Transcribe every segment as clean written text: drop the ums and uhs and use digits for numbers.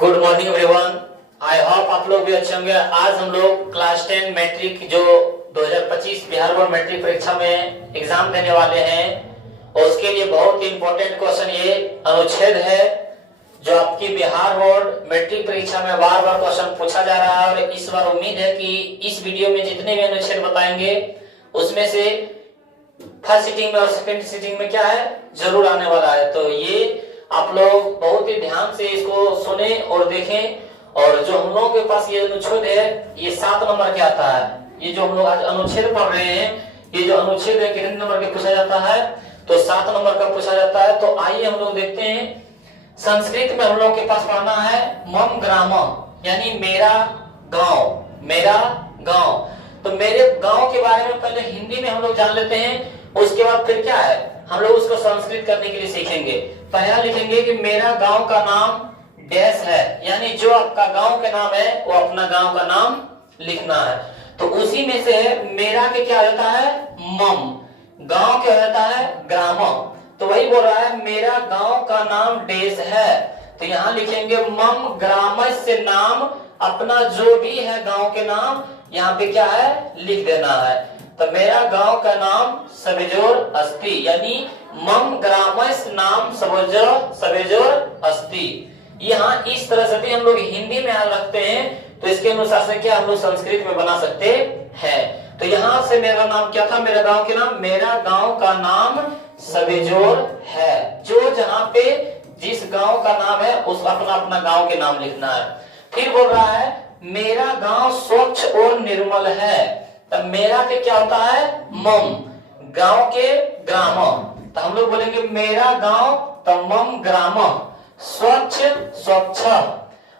Good morning everyone. I hope आप लोग भी अच्छे होंगे। आज हम लोग क्लास 10 मैट्रिक जो 2025 बिहार बोर्ड मैट्रिक परीक्षा में एग्जाम देने वाले हैं और उसके लिए बहुत ही इंपॉर्टेंट क्वेश्चन ये अनुच्छेद है जो आपकी बिहार बोर्ड मैट्रिक परीक्षा में बार बार क्वेश्चन पूछा जा रहा है। और इस बार उम्मीद है कि इस वीडियो में जितने भी अनुच्छेद बताएंगे उसमें से फर्स्ट सीटिंग में और सेकंड सीटिंग में क्या है जरूर आने वाला है। तो ये आप लोग बहुत ही ध्यान से इसको सुने और देखें। और जो हम लोगों के पास ये अनुच्छेद है ये 7 नंबर के आता है। ये जो हम लोग आज अनुच्छेद पढ़ रहे हैं ये जो अनुच्छेद है कितने नंबर के पूछा जाता है तो 7 नंबर का पूछा जाता है। तो आइए हम लोग देखते हैं। संस्कृत में हम लोग के पास पढ़ना है मम ग्राम यानी मेरा गांव, मेरा गांव। तो मेरे गांव के बारे में पहले हिंदी में हम लोग जान लेते हैं, उसके बाद फिर क्या है हम लोग उसको संस्कृत करने के लिए सीखेंगे। पहला लिखेंगे कि मेरा गांव का नाम डैश है, यानी जो आपका गांव का नाम है वो अपना गांव का नाम लिखना है। तो उसी में से मेरा के क्या होता है मम, गांव क्या होता है ग्राम। तो वही बोल रहा है मेरा गांव का नाम डैश है। तो यहाँ लिखेंगे मम ग्राम से नाम अपना जो भी है गांव के नाम यहाँ पे क्या है लिख देना है। तो मेरा गांव का नाम सवेजोर अस्ति, यानी मम ग्रामस नाम सवेजोर अस्ति। यहाँ इस तरह से भी हम लोग हिंदी में रखते हैं तो इसके अनुसार से क्या हम लोग संस्कृत में बना सकते हैं। तो यहाँ से मेरा नाम क्या था, मेरा गांव के नाम, मेरा गांव का नाम सवेजोर है। जो जहाँ पे जिस गांव का नाम है उस अपना अपना गांव के नाम लिखना है। फिर बोल रहा है मेरा गांव स्वच्छ और निर्मल है। तब मेरा के क्या होता है मम, गांव के ग्राम। तो हम लोग बोलेंगे मेरा गांव तो मम ग्राम, स्वच्छ स्वच्छ,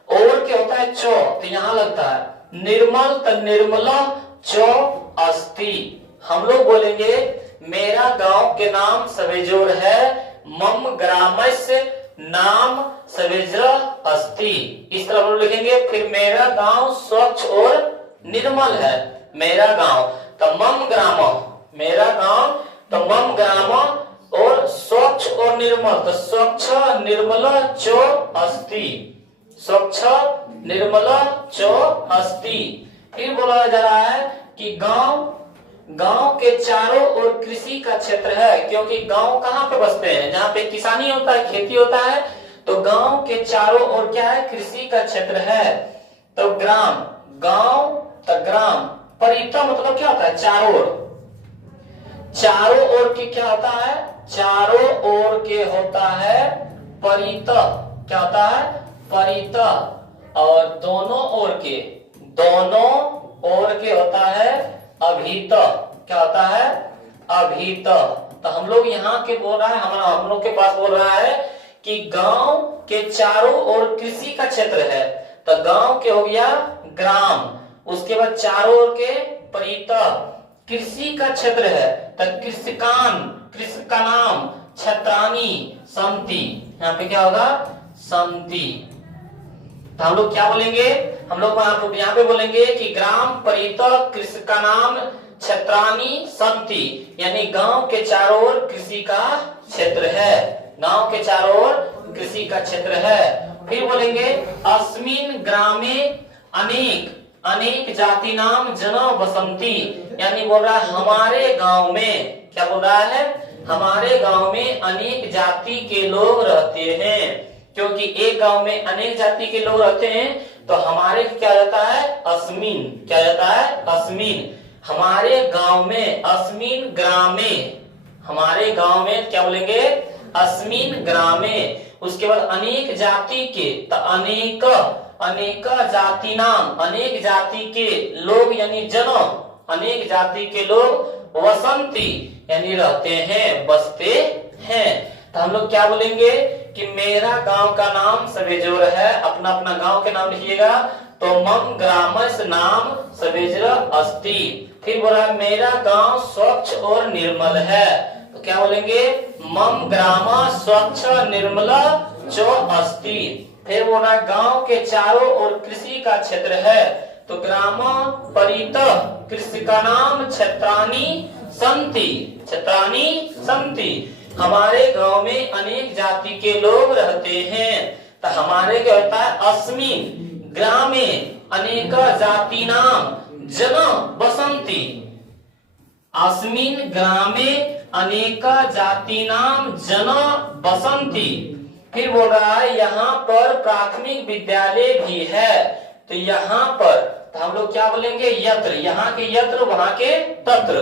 और क्या होता है चो, तो यहाँ लगता है निर्मल तो निर्मला चो अस्ति। हम लोग बोलेंगे मेरा गांव के नाम सवेजोर है, मम ग्रामस्य नाम सवेजर अस्ति। इस तरह हम लोग लिखेंगे। फिर मेरा गांव स्वच्छ और निर्मल है, मेरा गांव तो मम ग्राम, मेरा गांव तो मम ग्राम और स्वच्छ और निर्मल तो स्वच्छ निर्मल चो अस्ति, स्वच्छ निर्मल चो अस्ति। फिर बोला जा रहा है कि गांव के चारों ओर कृषि का क्षेत्र है, क्योंकि गांव कहाँ पे बसते हैं जहाँ पे किसानी होता है, खेती होता है। तो गांव के चारों ओर क्या है कृषि का क्षेत्र है। तो ग्राम, गांव तो ग्राम, परिता मतलब क्या होता है चारों ओर, चारों ओर के क्या होता है चारों ओर के होता है परित, क्या होता है परित। और दोनों ओर के होता है अभीत, क्या होता है अभीत। तो हम लोग यहाँ के बोल रहा है हम लोग के पास बोल रहा है कि गांव के चारों ओर कृषि का क्षेत्र है। तो गांव के हो गया ग्राम, उसके बाद चारों ओर के परित, कृषि का क्षेत्र है तो कृषकान, कृषि का नाम छत्रानी संति, यहाँ पे क्या होगा संति। तो हम लोग क्या बोलेंगे, हम लोग यहाँ पे बोलेंगे कि ग्राम परित कृषि का नाम छत्रानी संति, यानी गांव के चारों ओर कृषि का क्षेत्र है, गांव के चारों ओर कृषि का क्षेत्र है। फिर बोलेंगे अस्मिन ग्रामे अनेक जाति नाम जन बसंती, यानी बोल रहा है हमारे गांव में, क्या बोल रहा है हमारे गांव में अनेक जाति के लोग रहते हैं। क्योंकि एक गांव में अनेक जाति के लोग रहते हैं तो हमारे क्या जाता है अस्मिन, क्या जाता है अस्मिन, हमारे गांव में, अस्मिन ग्रामे, हमारे गांव में क्या बोलेंगे अस्मिन ग्रामे। उसके बाद अनेक जाति के तो अनेक जाति नाम, अनेक जाति के लोग यानी जन, अनेक जाति के लोग वसंती यानी रहते हैं बसते हैं। तो हम लोग क्या बोलेंगे कि मेरा गांव का नाम सवेजोर है, अपना अपना गांव के नाम लिखिएगा। तो मम ग्रामस नाम सवेजर अस्ति। फिर बोला मेरा गांव स्वच्छ और निर्मल है, तो क्या बोलेंगे मम ग्राम स्वच्छ निर्मल चो अस्ति। फिर बोला गांव के चारों ओर कृषि का क्षेत्र है, तो ग्राम परित कृषि का नाम छत्रानी संति, छत्रानी संति, हमारे गांव में अनेक जाति के लोग रहते हैं। तो हमारे क्या होता है, अस्मिन् ग्रामे अनेक जातीनाम जन बसंती। अस्मिन् ग्रामे अनेक जातीनाम जन बसंती। फिर बोल रहा है यहाँ पर प्राथमिक विद्यालय भी है। तो यहाँ पर तो हम लोग क्या बोलेंगे, यत्र। यहाँ के यत्र वहां के तत्र,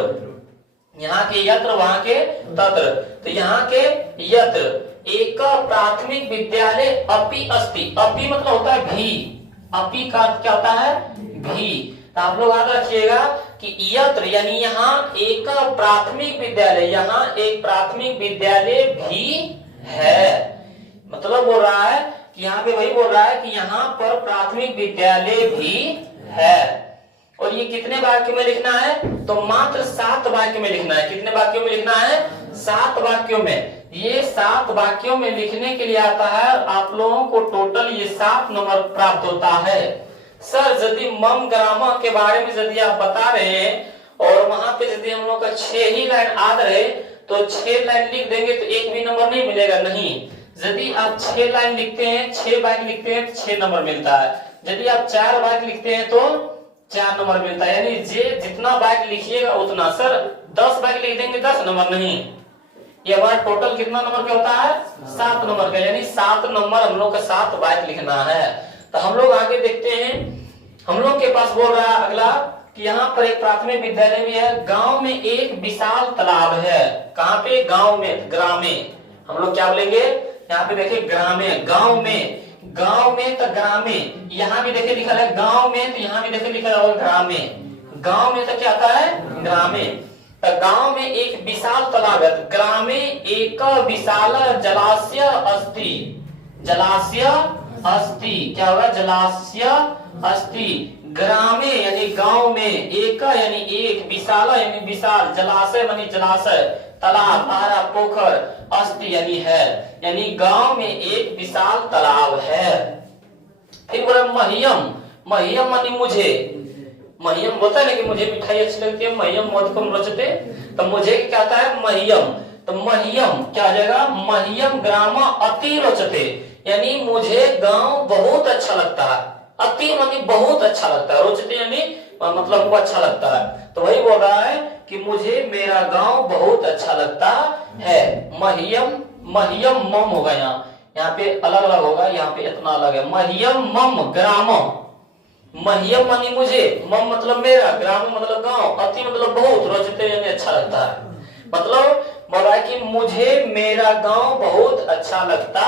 यहाँ के यत्र वहां के तत्र। तो यहाँ के यत्र एक प्राथमिक विद्यालय अपि अस्ति। अपि मतलब होता है भी, अपि का क्या होता है, भी। तो आप लोग याद रखिएगा कि यत्र यानी यहाँ एक प्राथमिक विद्यालय, यहाँ एक प्राथमिक विद्यालय भी है। मतलब बोल रहा है कि यहाँ पे वही बोल रहा है कि यहाँ पर प्राथमिक विद्यालय भी है। और ये कितने वाक्यों में लिखना है, तो मात्र 7 वाक्यों में लिखना है। कितने वाक्यों में लिखना है, 7 वाक्यों में। ये 7 वाक्यों में लिखने के लिए आता है आप लोगों को टोटल ये 7 नंबर प्राप्त होता है। सर यदि मम ग्रामर के बारे में यदि आप बता रहे हैं और वहां पे यदि हम लोग का 6 ही लाइन आ रहे तो 6 लाइन लिख देंगे तो एक भी नंबर नहीं मिलेगा, नहीं। यदि आप 6 लाइन लिखते हैं, 6 वाक्य लिखते हैं तो 6 नंबर मिलता है। यदि आप 4 वाक्य लिखते हैं तो 4 नंबर मिलता है। यानी जितना वाक्य लिखिएगा उतना। सर 10 वाक्य लिख देंगे 10 नंबर, नहीं। ये हमारा टोटल कितना नंबर का होता है, 7 नंबर का। यानी 7 नंबर हम लोग का 7 वाक्य लिखना है। तो हम लोग आगे देखते हैं। हम लोग के पास बोल रहा है अगला कि यहाँ पर एक प्राथमिक विद्यालय भी है। गांव में एक विशाल तालाब है। कहाँ पे, गांव में, ग्रामे। हम लोग क्या बोलेंगे, यहाँ पे देखिए ग्रामे, गांव में। गांव में तो ग्रामे, यहाँ भी देखिए लिखा है गांव में, तो यहाँ भी देखिए लिखा है ग्रामे। गांव में तो क्या आता है, ग्रामे। तो गांव में एक विशाल तालाब है। ग्रामे एक विशाल जलाशय अस्ति। जलाशय अस्ति क्या होगा, जलाशय अस्ति। ग्रामे यानी गांव में, एक यानी एक, विशाल यानी विशाल, जलाशय यानी जलाशय, तालाब आरा पोखर, अस्ति यानी है, यानी गांव में एक विशाल तालाब है। फिर बोला मह्यम। मह्यम यानी मुझे। मह्यम होता है ना कि मुझे मिठाई अच्छी लगती है, मह्यम मोदकम रोचते। तो मुझे क्या आता है, मह्यम। तो मह्यम क्या आ जाएगा, मह्यम ग्राम अति रोचते, यानी मुझे गांव बहुत अच्छा लगता है। अति यानी बहुत अच्छा लगता है, रोचते यानी मतलब हमको अच्छा लगता है। तो वही बोल रहा है कि मुझे मेरा गांव बहुत अच्छा लगता है। मह्यम, मह्यम मम होगा, यहाँ पे अलग अलग होगा, यहाँ पे इतना अलग है। मह्यम मम ग्राम। मह्यम मानी मुझे, मम मतलब मेरा, ग्राम मतलब गांव, अति मतलब बहुत, रोचते यानी अच्छा लगता है। मतलब बोला कि मुझे मेरा गांव बहुत अच्छा लगता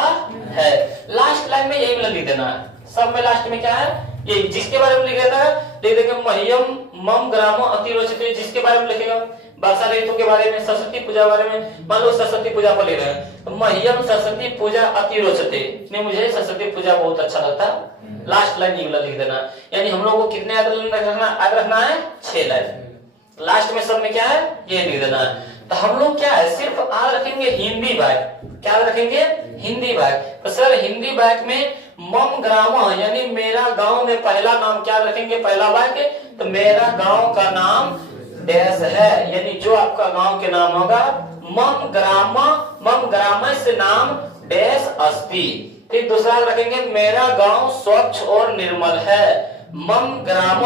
है। लास्ट लाइन में यही लिख देना है। सब में लास्ट में क्या है, ये जिसके बारे में लिख देना है, लिख देंगे मह्यम मम ग्राम अति रोचते। जिसके बारे में लिखेगा, वर्षा ऋतु के बारे में, सरस्वती पूजा के बारे में, मान लो सरस्वती पूजा पर ले रहे हैं तो मह्यम सरस्वती पूजा अति रोचते, मुझे सरस्वती पूजा बहुत अच्छा लगता है। लास्ट लाइन ये लिख देना। यानी हम लोग को कितने याद रखना है, 6 लाइन। लास्ट में सब में क्या है, ये लिख देना है। तो हम लोग क्या है, सिर्फ याद रखेंगे हिंदी वाक्य। क्या रखेंगे, हिंदी वाक्य। तो सर हिंदी वाक्य में मम ग्राम यानी मेरा गांव में पहला नाम क्या रखेंगे, पहला वाक्य, तो मेरा गांव का नाम डैश है, यानी जो आपका गांव के नाम होगा मम ग्राम से नाम डैश अस्ति। फिर दूसरा रखेंगे मेरा गांव स्वच्छ और निर्मल है। मम ग्राम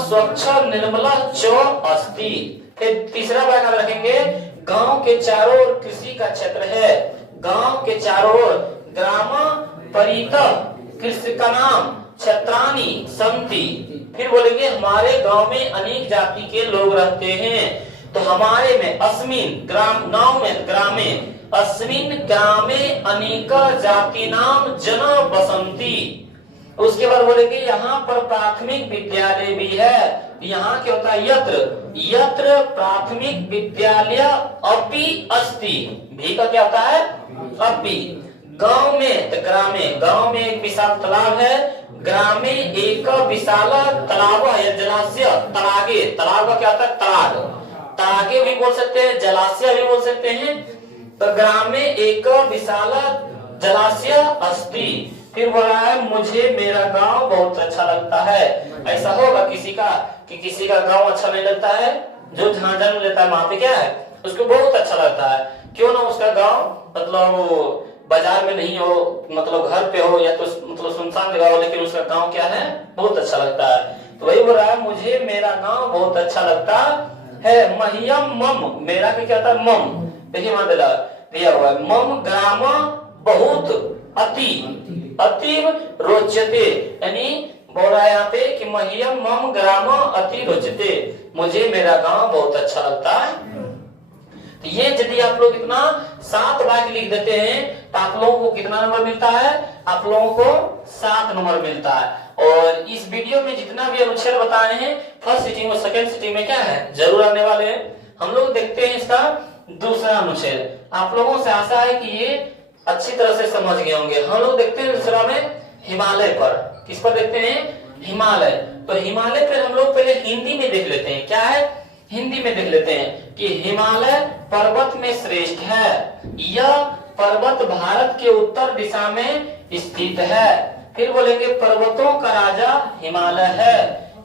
स्वच्छ निर्मल च अस्ति। फिर तीसरा वाक्य रखेंगे गांव के चारों ओर कृषि का क्षेत्र है। गांव के चारों ओर ग्राम परित कृषि का नाम क्षेत्रानी संति। फिर बोलेंगे हमारे गांव में अनेक जाति के लोग रहते हैं। तो हमारे में अस्मिन ग्राम, गांव में ग्रामे, अस्मिन ग्रामे अनेक जाति नाम जन बसंती। उसके बाद बोलेंगे यहाँ पर प्राथमिक विद्यालय भी है। यहाँ क्या होता है, यत्र प्राथमिक विद्यालय अपि अस्ति। भी का क्या होता है, अपि। गांव में तो ग्रामे, गांव में एक विशाल तालाब है। ग्रामे एक विशाल तालाब है, जलाशय, तड़ागे। तालाब का क्या होता है, तड़ाग। तड़ागे भी बोल सकते हैं, जलाशय भी बोल सकते हैं। तो ग्राम में एक विशाल जलाशय अस्ति। फिर बोल रहा है मुझे मेरा गांव बहुत अच्छा लगता है। ऐसा होगा किसी का कि किसी का गांव अच्छा नहीं लगता है, जो जहां जन्म लेता है वहां पे क्या है, उसको बहुत अच्छा लगता है। क्यों ना उसका गांव मतलब बाजार में नहीं हो, मतलब घर पे हो या तो मतलब सुनसान जगह हो, लेकिन उसका गांव क्या है, बहुत अच्छा लगता है। तो वही बोल रहा है, मुझे मेरा गांव बहुत अच्छा लगता है। मह्यम मम, मेरा क्या था, मम। देखिए वहां दिया हुआ है, मम ग्राम बहुत अति अतीव रोचते, यानी बोल रहा है यहाँ पे कि मह्यम मम ग्राम अति रोचते, मुझे मेरा गांव बहुत अच्छा लगता है। तो ये यदि आप लोग इतना 7 वाक्य लिख देते हैं तो आप लोगों को कितना नंबर मिलता है, आप लोगों को 7 नंबर मिलता है। और इस वीडियो में जितना भी अनुच्छेद बताए हैं, फर्स्ट सिटिंग और सेकंड सिटिंग में क्या है, जरूर आने वाले हैं। हम लोग देखते हैं इसका दूसरा अनुच्छेद। आप लोगों से आशा है कि ये अच्छी तरह से समझ गए होंगे। हम लोग देखते हैं दूसरा में हिमालय पर। किस पर देखते हैं, हिमालय। तो हिमालय पर हम लोग पहले हिंदी में देख लेते हैं, क्या है, हिंदी में देख लेते हैं कि हिमालय पर्वत में श्रेष्ठ है। यह पर्वत भारत के उत्तर दिशा में स्थित है। फिर बोलेंगे पर्वतों का राजा हिमालय है।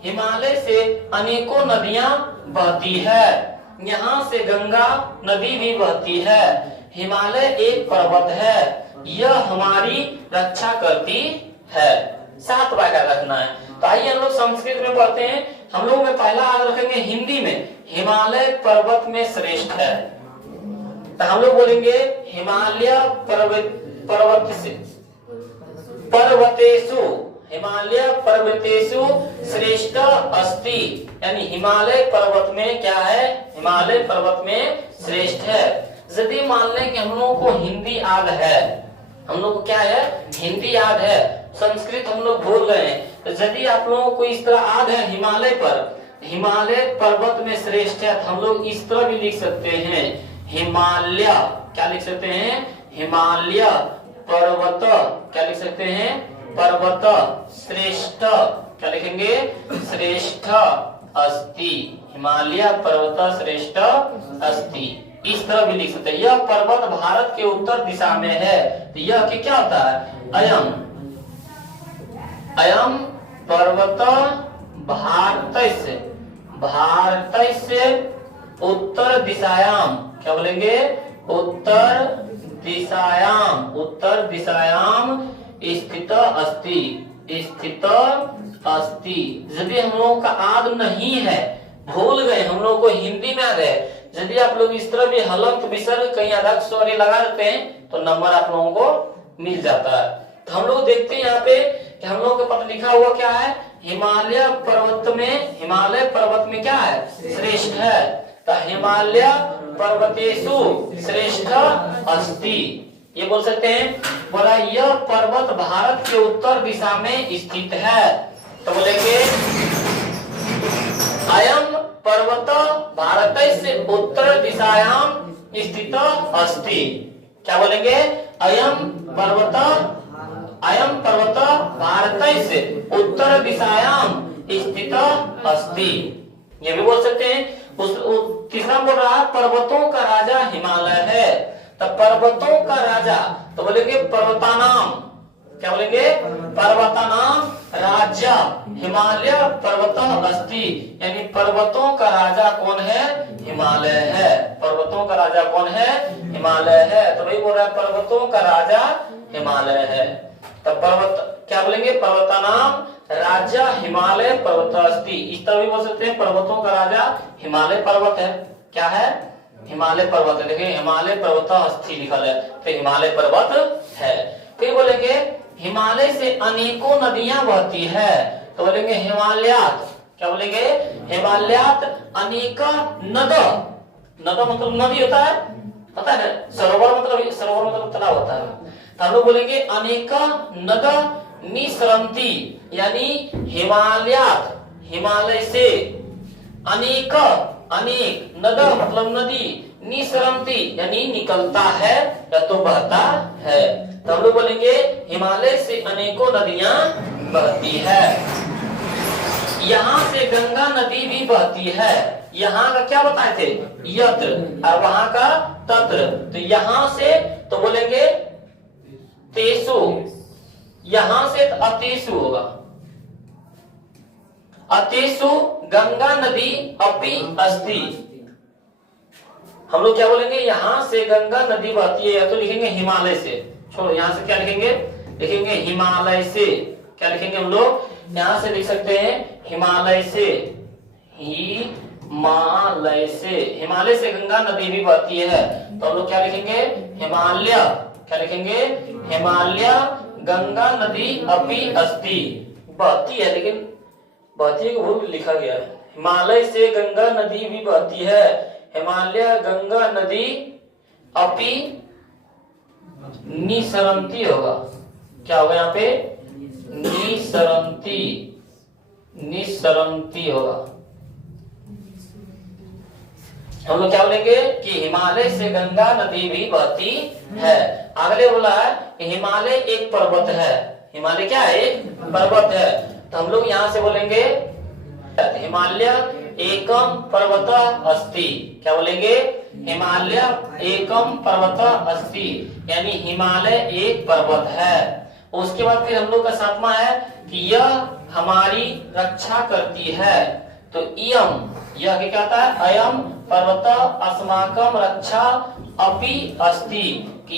हिमालय से अनेकों नदियां बहती है। यहाँ से गंगा नदी भी बहती है। हिमालय एक पर्वत है, यह हमारी रक्षा करती है। 7 वाक्य रखना है। तो आइए हम लोग संस्कृत में पढ़ते हैं। हम लोग में पहला याद रखेंगे हिंदी में, हिमालय पर्वत में श्रेष्ठ है। तो हम लोग बोलेंगे हिमालय पर्वतेषु, हिमालय पर्वतेषु श्रेष्ठ अस्ति, यानी हिमालय पर्वत में क्या है, हिमालय पर्वत में श्रेष्ठ है। यदि मान लें कि हम लोगों को हिंदी याद है, हम लोग को क्या है, हिंदी याद है, संस्कृत हम लोग भूल गए हैं, तो यदि आप लोगों को इस तरह याद है हिमालय पर, हिमालय पर्वत में श्रेष्ठ है, तो हम लोग इस तरह भी लिख सकते हैं, हिमालय, क्या लिख सकते हैं, हिमालय पर्वत, क्या लिख सकते हैं, पर्वत श्रेष्ठ, क्या लिखेंगे, श्रेष्ठ अस्ति, हिमालय पर्वत श्रेष्ठ अस्ति, इस तरह भी लिख सकते हैं। यह पर्वत भारत के उत्तर दिशा में है। तो यह कि क्या होता है, अयम अयम पर्वत भारतस्य उत्तर दिशायाम, क्या बोलेंगे, उत्तर दिशायाम स्थित अस्ति, स्थित अस्ति। यदि हम लोगों का याद नहीं है, भूल गए, हम लोग को हिंदी में याद है, यदि आप लोग इस तरह भी हलंत विसर्ग कहीं अधिक स्वर लगा देते हैं तो नंबर आप लोगों को मिल जाता है। तो हम लोग देखते हैं यहाँ पे कि हम लोगों के पास लिखा हुआ क्या है, हिमालय पर्वत में क्या है, श्रेष्ठ है। तो हिमालय पर्वतेषु श्रेष्ठ अस्ति, ये बोल सकते हैं। बोला यह पर्वत भारत के उत्तर दिशा में स्थित है। तो बोलेंगे अयम पर्वत भारत से उत्तर दिशायाम स्थित अस्ति, क्या बोलेंगे, अयम पर्वत भारत से उत्तर दिशायाम स्थित अस्ति, ये भी बोल सकते हैं। तीसरा बोल रहा है पर्वतों का राजा हिमालय है। तो पर्वतों का राजा, तो बोलेंगे पर्वतानाम, क्या बोलेंगे, पर्वतानाम राजा हिमालय पर्वत अस्ति, यानी पर्वतों का राजा कौन है, हिमालय है। पर्वतों का राजा कौन है, हिमालय है। तो वही बोल रहा है पर्वतों का राजा हिमालय है। तो पर्वत क्या बोलेंगे, पर्वतानाम राजा हिमालय पर्वत अस्ति, इस तरह भी बोल सकते हैं, पर्वतों का राजा हिमालय पर्वत है। क्या है, हिमालय पर्वत है। देखिए हिमालय पर्वत अस्ति लिखा है, तो हिमालय पर्वत है। फिर बोलेंगे हिमालय से अनेकों नदियां बहती है। तो बोलेंगे हिमालयात, क्या बोलेंगे, हिमालयात अनेक नद, नद मतलब नदी होता है, पता है, सरोवर मतलब तालाब होता है। तो हम लोग बोलेंगे अनेक नद निसरंती, यानी हिमालयात, हिमालय से अनेक नद मतलब नदी, निसरंती यानी निकलता है या तो बहता है। तो हम लोग बोलेंगे हिमालय से अनेकों नदियां बहती है। यहाँ से गंगा नदी भी बहती है। यहाँ का क्या बताए थे, यत्र, और वहां का तत्र। तो यहाँ से तो बोलेंगे तेसु, यहाँ से अतेसु होगा, अतेसु गंगा नदी अपि अस्ति। हम लोग क्या बोलेंगे, यहाँ से गंगा नदी बहती है, या तो लिखेंगे हिमालय से, छोड़ो, यहाँ से क्या लिखेंगे, लिखेंगे हिमालय से। क्या लिखेंगे हम लोग, यहाँ से लिख सकते हैं हिमालय से, हिमालय से, हिमालय से गंगा नदी भी बहती है, तो हम लोग क्या लिखेंगे, हिमालय। क्या लिखेंगे, हिमालय गंगा नदी अपि अस्ति, बहती है लेकिन बहती है वो लिखा गया है, हिमालय से गंगा नदी भी बहती है, हिमालय गंगा नदी अपि निसरंती होगा। क्या होगा यहाँ पे, निसरंती, निसरंती होगा। हम लोग क्या बोलेंगे कि हिमालय से गंगा नदी भी बहती है। अगले बोला है हिमालय एक पर्वत है, हिमालय क्या है, एक पर्वत है, तो हम लोग यहाँ से बोलेंगे हिमालय एकम पर्वत अस्ति। क्या बोलेंगे, हिमालय एकम पर्वत अस्ति, यानी हिमालय एक पर्वत है। उसके बाद फिर हम लोग का सातवां है कि यह हमारी रक्षा करती है, तो इयम, यह क्या आता है, अयम पर्वत अस्माकम रक्षा अपि अस्ति, कि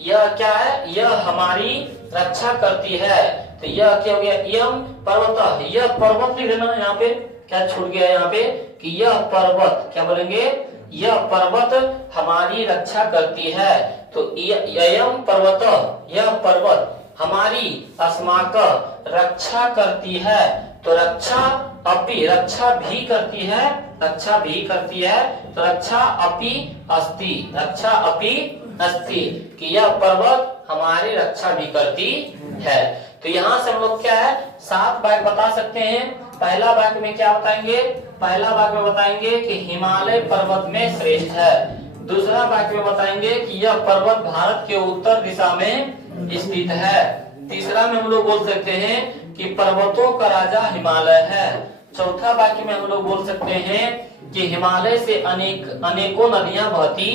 यह क्या है, यह हमारी रक्षा करती है, तो यह क्या हो गया, इयम पर्वत, यह पर्वत लिख देना, यहाँ पे क्या छूट गया यहाँ पे कि यह पर्वत, क्या बोलेंगे, यह पर्वत हमारी रक्षा करती है, तो अयम पर्वत, यह पर्वत हमारी अस्माक रक्षा करती है, तो रक्षा अपि, रक्षा भी करती है, रक्षा भी करती है, तो रक्षा अपि अस्ति, रक्षा अपि अस्ति, कि यह पर्वत हमारी रक्षा भी करती है। तो यहाँ से हम लोग क्या है 7 वाक्य बता सकते हैं। पहला वाक्य में क्या बताएंगे, पहला वाक्य में बताएंगे कि हिमालय पर्वत में श्रेष्ठ है। दूसरा वाक्य में बताएंगे कि यह पर्वत भारत के उत्तर दिशा में स्थित है। तीसरा में हम लोग बोल सकते हैं कि पर्वतों का राजा हिमालय है। चौथा वाक्य में हम लोग बोल सकते हैं कि हिमालय से अनेकों नदियां बहती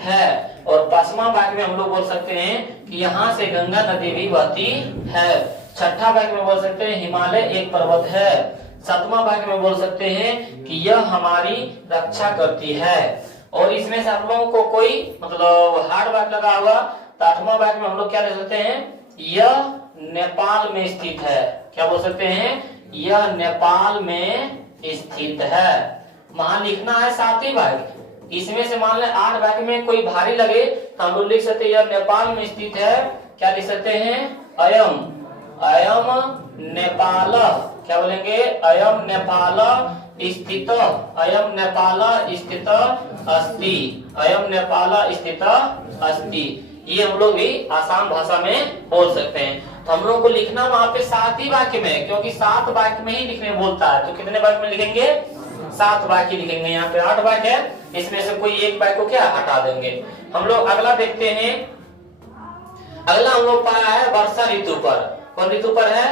है। और पांचवा वाक्य में हम लोग बोल सकते हैं कि यहाँ से गंगा नदी भी बहती है। छठा वाक्य में बोल सकते हैं हिमालय एक पर्वत है। सातवां वाक्य में बोल सकते हैं कि यह हमारी रक्षा करती है। और इसमें से आप लोगों को कोई मतलब हार्ड वाक्य लगा होगा तो आठवां वाक्य में हम लोग क्या ले सकते हैं, यह नेपाल में स्थित है। क्या बोल सकते हैं, यह नेपाल में स्थित है। वहां लिखना है 7 वाक्य, इसमें से मान लें 8 वाक्य में कोई भारी लगे तो हम लोग लिख सकते हैं यह नेपाल में स्थित है। क्या लिख सकते हैं, अयम, अयम नेपाल, क्या बोलेंगे, अयम नेपाल स्थित, अयम नेपाल स्थित अस्ति, अयम नेपाल स्थित अस्ति। ये हम लोग भी आसान भाषा में बोल सकते हैं। तो हम लोग को लिखना वहां पे 7 ही वाक्य में, क्योंकि 7 वाक्य में ही लिखने बोलता है। तो कितने वाक्य में लिखेंगे, 7 वाक्य लिखेंगे। यहाँ पे 8 वाक्य है, इसमें से कोई एक वाक्य को क्या हटा देंगे। हम लोग अगला देखते हैं। अगला हम लोग पढ़ा है वर्षा ऋतु पर। कौन ऋतु पर है,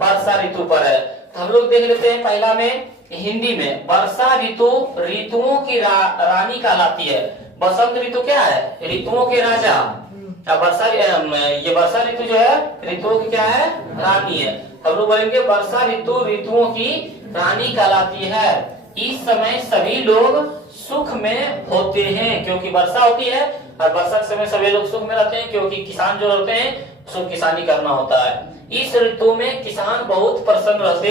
वर्षा ऋतु पर है। तो हम लोग देख लेते हैं पहला में हिंदी में, वर्षा ऋतु ऋतुओं की रानी कहलाती है। बसंत ऋतु क्या है, ऋतुओं के राजा। वर्षा, ये वर्षा ऋतु जो है ऋतुओं की क्या है, रानी है। हम लोग बोलेंगे वर्षा ऋतु ऋतुओं की रानी कहलाती है। इस समय सभी लोग सुख में होते हैं, क्योंकि वर्षा होती है और वर्षा के समय सभी लोग सुख में रहते हैं, क्योंकि किसान जो होते हैं सुख किसानी करना होता है। इस ऋतु में किसान बहुत प्रसन्न रहते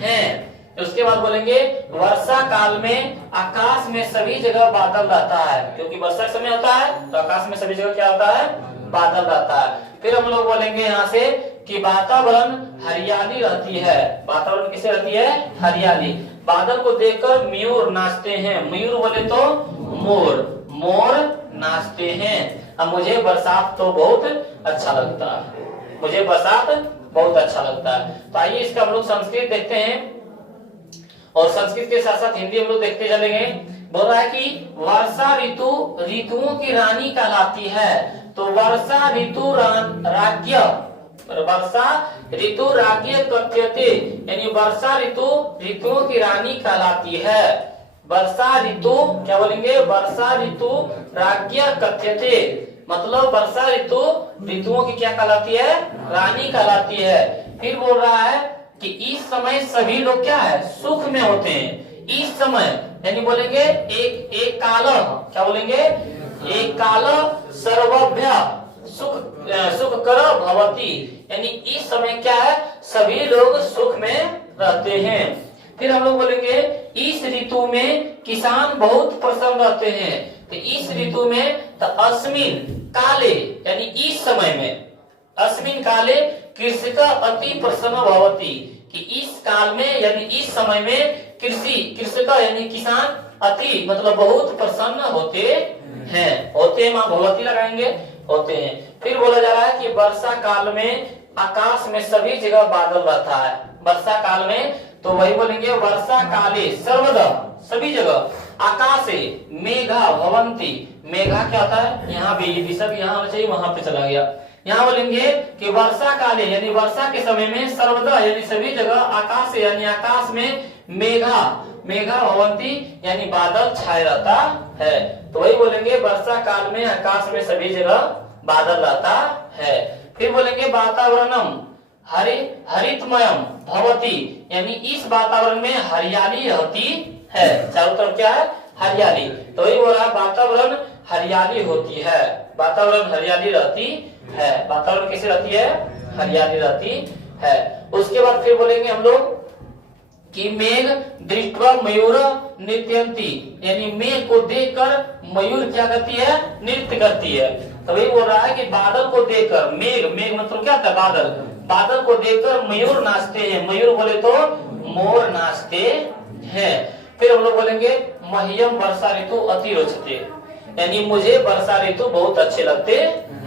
हैं। उसके बाद बोलेंगे वर्षा काल में आकाश में सभी जगह बादल रहता है, क्योंकि वर्षा का समय होता है तो आकाश में सभी जगह क्या होता है, बादल रहता है। फिर हम लोग बोलेंगे यहाँ से कि वातावरण हरियाली रहती है। वातावरण किसे रहती है, हरियाली। बादल को देखकर मयूर नाचते हैं। मयूर बोले तो मोर, मोर नाचते हैं। अब मुझे बरसात तो बहुत अच्छा लगता है, मुझे बरसात बहुत अच्छा लगता है। तो आइए इसका हम लोग संस्कृत देखते हैं और संस्कृत के साथ साथ हिंदी हम लोग देखते चलेंगे। बोल रहा है कि वर्षा ऋतु ऋतुओं की रानी कहलाती है। तो वर्षा ऋतु राज्य, वर्षा ऋतु राज्य कथ्यते, यानी वर्षा ऋतु ऋतुओं की रानी कहलाती है। वर्षा ऋतु क्या बोलेंगे, वर्षा ऋतु राज्य कथ्यते, मतलब वर्षा ऋतु ऋतुओं की क्या कहलाती है, रानी कहलाती है। फिर बोल रहा है कि इस समय सभी लोग क्या है, सुख में होते हैं। इस समय यानी बोलेंगे एक काल, क्या बोलेंगे, एक काल सर्वभ्य, सुख कर भवती, यानी इस समय क्या है, सभी लोग सुख में रहते हैं। फिर हम लोग बोलेंगे इस ऋतु में किसान बहुत प्रसन्न रहते हैं। तो इस ऋतु में तो अस्मिन काले, यानी इस समय में, अस्मिन काले कृषक अति प्रसन्न भवती, कि इस काल में यानी इस समय में कृषक यानी किसान अति मतलब बहुत प्रसन्न होते हैं। होते हैं, मां भगवती लगाएंगे, होते हैं। फिर बोला जा रहा है कि वर्षा काल में आकाश में सभी जगह बादल रहता है। वर्षा काल में तो वही बोलेंगे वर्षा काले सर्वदा, सभी जगह आकाशे मेघा भवंती। मेघा क्या होता है, यहाँ भी ये सब यहाँ होना चाहिए, वहां पे चला गया। यहाँ बोलेंगे कि वर्षा काले यानी वर्षा के समय में सर्वदा यानी सभी जगह आकाश यानी आकाश में मेघा भवंती यानी बादल छाए रहता है। तो वही बोलेंगे वर्षा काल में आकाश में सभी जगह बादल रहता है। फिर बोलेंगे वातावरणम हरितमयम भवती, यानी इस वातावरण में हरियाली रहती है। चारों तरफ क्या है, हरियाली। तो वही बोल रहा है वातावरण हरियाली होती है, वातावरण हरियाली रहती है। वातावरण कैसे रहती है, हरियाली रहती है। उसके बाद फिर बोलेंगे हम लोग कि मेघ दृष्टवा मयूर नृत्यंती, यानी मेघ को देखकर मयूर क्या करती है, नृत्य करती है। तभी बोल रहा है कि बादल को देखकर, मेघ मतलब क्या था, बादल को देखकर मयूर नाचते हैं। मयूर बोले तो मोर नाचते हैं। फिर हम लोग बोलेंगे मह्यम वर्षा ऋतु अति रोचते, यानी मुझे वर्षा ऋतु बहुत अच्छे लगते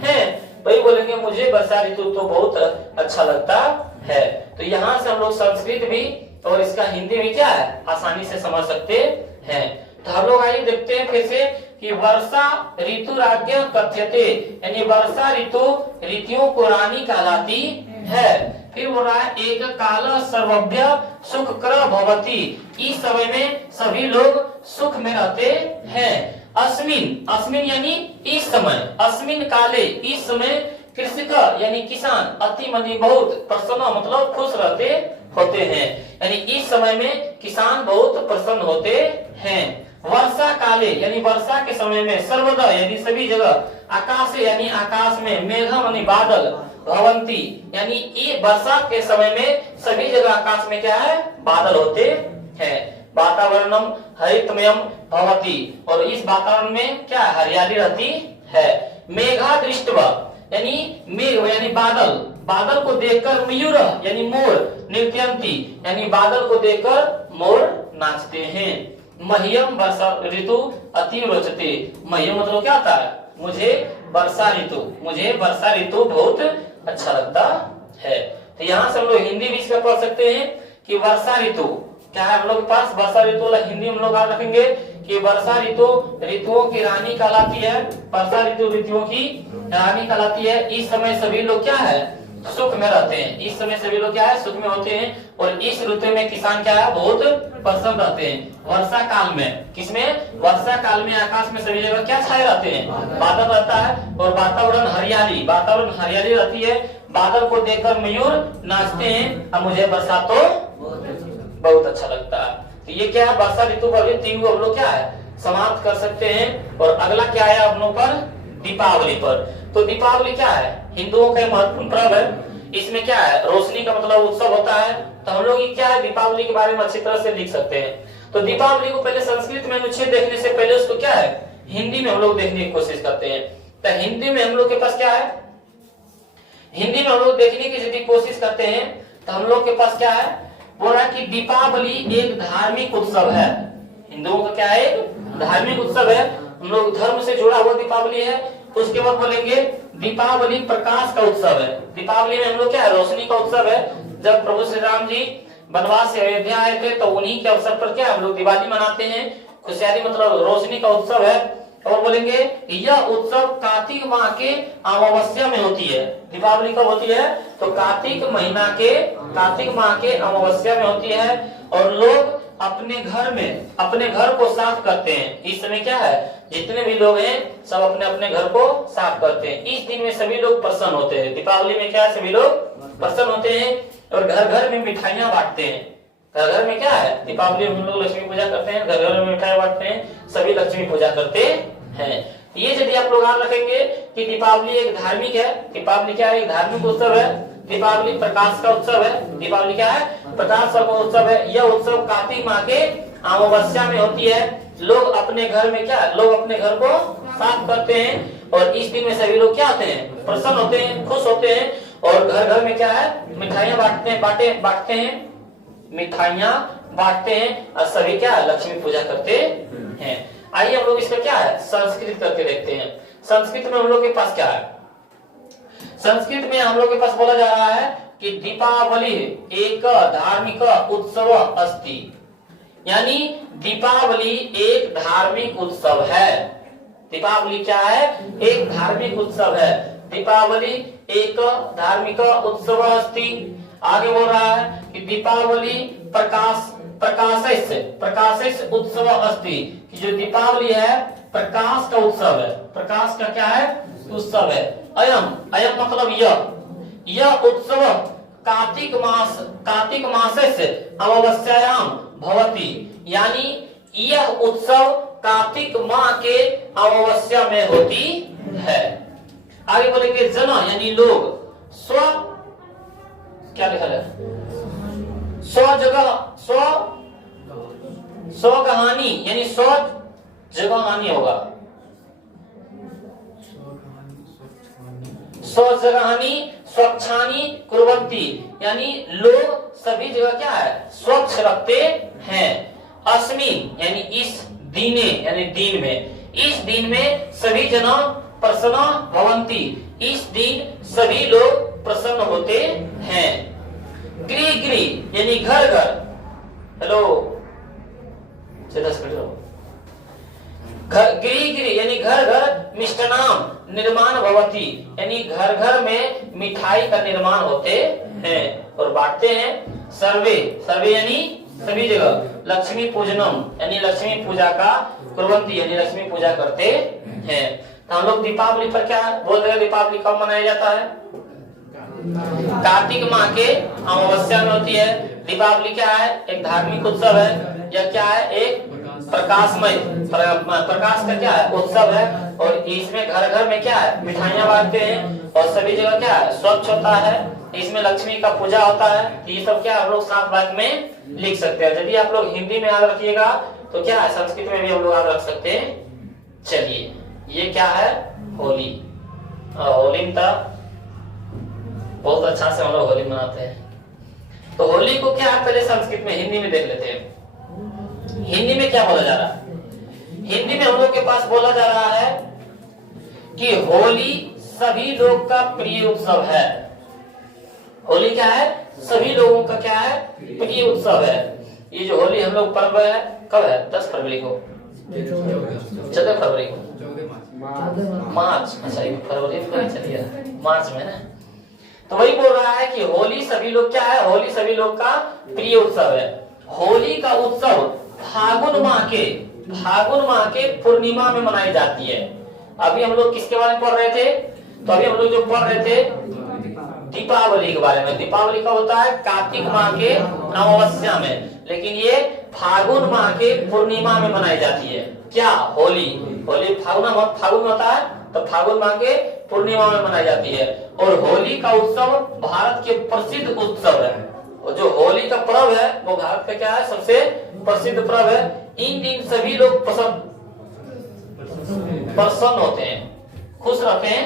हैं। वही बोलेंगे मुझे वर्षा ऋतु तो बहुत अच्छा लगता है। तो यहाँ से हम लोग संस्कृत भी और इसका हिंदी में क्या है, आसानी से समझ सकते हैं। तो हम लोग आइए देखते हैं फिर से कि वर्षा ऋतु राज्ञ कथ्यते, यानी वर्षा ऋतु ऋतुओं को रानी कहलाती है। फिर बोल रहा है एक काल सर्वभ्य सुख कर भवती, इस समय में सभी लोग सुख में रहते हैं। अस्मिन यानी इस समय, अस्मिन काले इस समय कृषक यानी किसान अति मनी बहुत प्रसन्न मतलब खुश रहते होते हैं, यानी इस समय में किसान बहुत प्रसन्न होते हैं। वर्षा काले यानी वर्षा के समय में सर्वदा यानी सभी जगह आकाश यानी आकाश में मेघा यानी बादल भवंती, यानी ये वर्षा के समय में सभी जगह आकाश में क्या है, बादल होते हैं। वातावरणम हरितमयम भवती, और इस वातावरण में क्या हरियाली रहती है। मेघा दृष्टवा यानी मेघ यानी बादल को देखकर मयूर यानी मोर नृत्यंती, यानी बादल को देखकर मोर नाचते हैं। मह्यम वर्षा ऋतु अति रोचते, मह्यम मतलब क्या होता है, मुझे वर्षा ऋतु बहुत अच्छा लगता है। तो यहाँ से हम लोग हिंदी भी इसका पढ़ सकते हैं कि वर्षा ऋतु क्या है, हम लोग के पास वर्षा ऋतु हिंदी हम लोग याद रखेंगे कि वर्षा ऋतु ऋतुओं की रानी कहलाती है। वर्षा ऋतु ऋतुओं की रानी कहलाती है। इस समय सभी लोग क्या है, सुख में रहते हैं। इस समय सभी लोग क्या है, सुख में होते हैं। और इस ऋतु में किसान क्या है, बहुत प्रसन्न रहते हैं। वर्षा काल में किसमें, वर्षा काल में आकाश में सभी जगह क्या छाए रहते हैं, बादल रहता है। और वातावरण हरियाली रहती है। बादल को देखकर मयूर नाचते हैं। अब मुझे बरसात तो बहुत अच्छा लगता है। तो ये क्या है, वर्षा ऋतु पर तीन हम लोग क्या है समाप्त कर सकते हैं। और अगला क्या है हम लोग पर, दीपावली पर। तो दीपावली क्या है, हिंदुओं का महत्वपूर्ण पर्व है। इसमें क्या है, रोशनी का मतलब उत्सव होता है। तो हम लोग क्या है, दीपावली के बारे में अच्छी तरह से लिख सकते हैं। तो दीपावली को पहले संस्कृत में अनुच्छेद देखने से पहले उसको क्या है, हिंदी में हम लोग देखने की कोशिश करते हैं। तो हिंदी में हम लोग के पास क्या है, हिंदी में हम लोग देखने की यदि कोशिश करते हैं तो हम लोग के पास क्या है, बोल रहा है कि दीपावली एक धार्मिक उत्सव है। हिंदुओं का क्या है, एक धार्मिक उत्सव है। हम लोग धर्म से जुड़ा हुआ दीपावली है। उसके बाद बोलेंगे दीपावली प्रकाश का उत्सव है। दीपावली में हम लोग क्या है, रोशनी का उत्सव है। जब प्रभु श्री राम जी वनवास से अयोध्या आए थे तो उन्हीं के अवसर पर क्या हम लोग दिवाली मनाते हैं। खुशहाली मतलब रोशनी का उत्सव है। और बोलेंगे यह उत्सव कार्तिक माह के अमावस्या में होती है। दीपावली कब होती है, तो कार्तिक माह के अमावस्या में होती है। और लोग अपने घर को साफ करते हैं। इस समय क्या है, जितने भी लोग हैं सब अपने अपने घर को साफ करते हैं। इस दिन में सभी लोग प्रसन्न होते हैं। दीपावली में क्या है, सभी लोग प्रसन्न होते हैं। और घर घर में मिठाइयां बांटते हैं। घर घर में क्या है, दीपावली में हम लोग लक्ष्मी पूजा करते हैं, घर घर में मिठाई बांटते हैं, सभी लक्ष्मी पूजा करते हैं। ये यदि आप लोग याद रखेंगे कि दीपावली एक धार्मिक है, दीपावली क्या है, एक धार्मिक उत्सव है, दीपावली प्रकाश का उत्सव है, दीपावली क्या है, प्रकाश का उत्सव है। यह उत्सव कार्तिक माह के अमावस्या में होती है। लोग अपने घर में क्या, लोग अपने घर को साफ करते हैं और इस दिन में सभी लोग क्या होते हैं, प्रसन्न होते हैं, खुश होते हैं और घर घर में क्या है, मिठाइयाँ बांटते हैं, मिठाइयाँ बांटते हैं और सभी क्या, लक्ष्मी पूजा करते हैं। आइए हम लोग इसका क्या है, संस्कृत करके देखते हैं। संस्कृत में हम लोग के पास क्या है, संस्कृत में हम लोग के पास बोला जा रहा है कि दीपावली एक धार्मिक उत्सव अस्ति, यानी दीपावली एक धार्मिक उत्सव है। दीपावली क्या है, एक धार्मिक उत्सव है। दीपावली एक धार्मिक उत्सव अस्ति। आगे बोल रहा है कि दीपावली प्रकाश उत्सव अस्ति, कि जो दीपावली है प्रकाश का उत्सव है, प्रकाश का क्या है, उत्सव है। अयम मतलब यह उत्सव कार्तिक मास से अमावस्यायाम भवति, यानी यह उत्सव कार्तिक माह के अमावस्या में होती है। आगे बोलेंगे जन यानी लोग, स्व क्या लिखा है, स्वगहानी यानी स्व जगह हानि होगा, स्वजगहानी स्वच्छानी कुर्वन्ति, यानी लोग सभी जगह क्या है, स्वच्छ रखते हैं। अस्मिन् यानी इस दिने यानी दिन में, इस दिन में सभी जना प्रसन्न भवन्ति, इस दिन सभी लोग प्रसन्न होते हैं। गृह गृह यानी घर घर, हेलो 10 मिनट रहो, गृह गृह यानी घर घर मिष्टान्नम निर्माण भवति, यानी घर घर में मिठाई का निर्माण होते हैं और बांटते हैं। सर्वे यानी सभी जगह, लक्ष्मी पूजनम यानी लक्ष्मी पूजा का कुर्वन्ति यानी लक्ष्मी पूजा करते हैं। तो हम लोग दीपावली पर क्या बोल रहे हैं, दीपावली कब मनाया जाता है, कार्तिक माह के अमावस्या में होती है। दीपावली क्या है, एक धार्मिक उत्सव है। यह क्या है, एक प्रकाशमय प्रकाश का क्या है, उत्सव है और इसमें घर घर में क्या है, मिठाइयाँ बांटते हैं और सभी जगह क्या है, स्वच्छ होता है। इसमें लक्ष्मी का पूजा होता है। ये सब क्या हम लोग 7 वाक्य में लिख सकते हैं। यदि आप लोग हिंदी में याद रखिएगा तो क्या है, संस्कृत में भी हम लोग याद रख सकते हैं। चलिए ये क्या है, होली। होली में बहुत अच्छा से हम लोग होली मनाते हैं। तो होली को क्या है, पहले संस्कृत में हिंदी में देख लेते हैं। हिंदी में क्या बोला जा रहा है, हिंदी में हम लोग के पास बोला जा रहा है कि होली सभी लोग का प्रिय उत्सव है। होली क्या है, सभी लोगों का क्या है, प्रिय उत्सव है। ये जो होली हम लोग पर्व है कब है, 10 फरवरी को, 14 फरवरी को, मार्च, अच्छा फरवरी में चलिए मार्च में ना। तो वही बोल रहा है कि होली सभी लोग क्या है, होली सभी लोग का प्रिय उत्सव है। होली का उत्सव फागुन माह के पूर्णिमा में मनाई जाती है। अभी हम लोग किसके बारे में पढ़ रहे थे, तो अभी हम लोग जो पढ़ रहे थे दीपावली के बारे में। दीपावली का होता है कार्तिक माह के अमावस्या में, लेकिन ये फागुन माह के पूर्णिमा में मनाई जाती है। क्या, होली फागुन में होता है तो फागुन माह के पूर्णिमा में मनाई जाती है। और होली का उत्सव भारत के प्रसिद्ध उत्सव है। और जो होली का पर्व है वो भारत का क्या है, सबसे प्रसिद्ध पर्व है। इन दिन सभी लोग प्रसन्न होते हैं, खुश रहते हैं,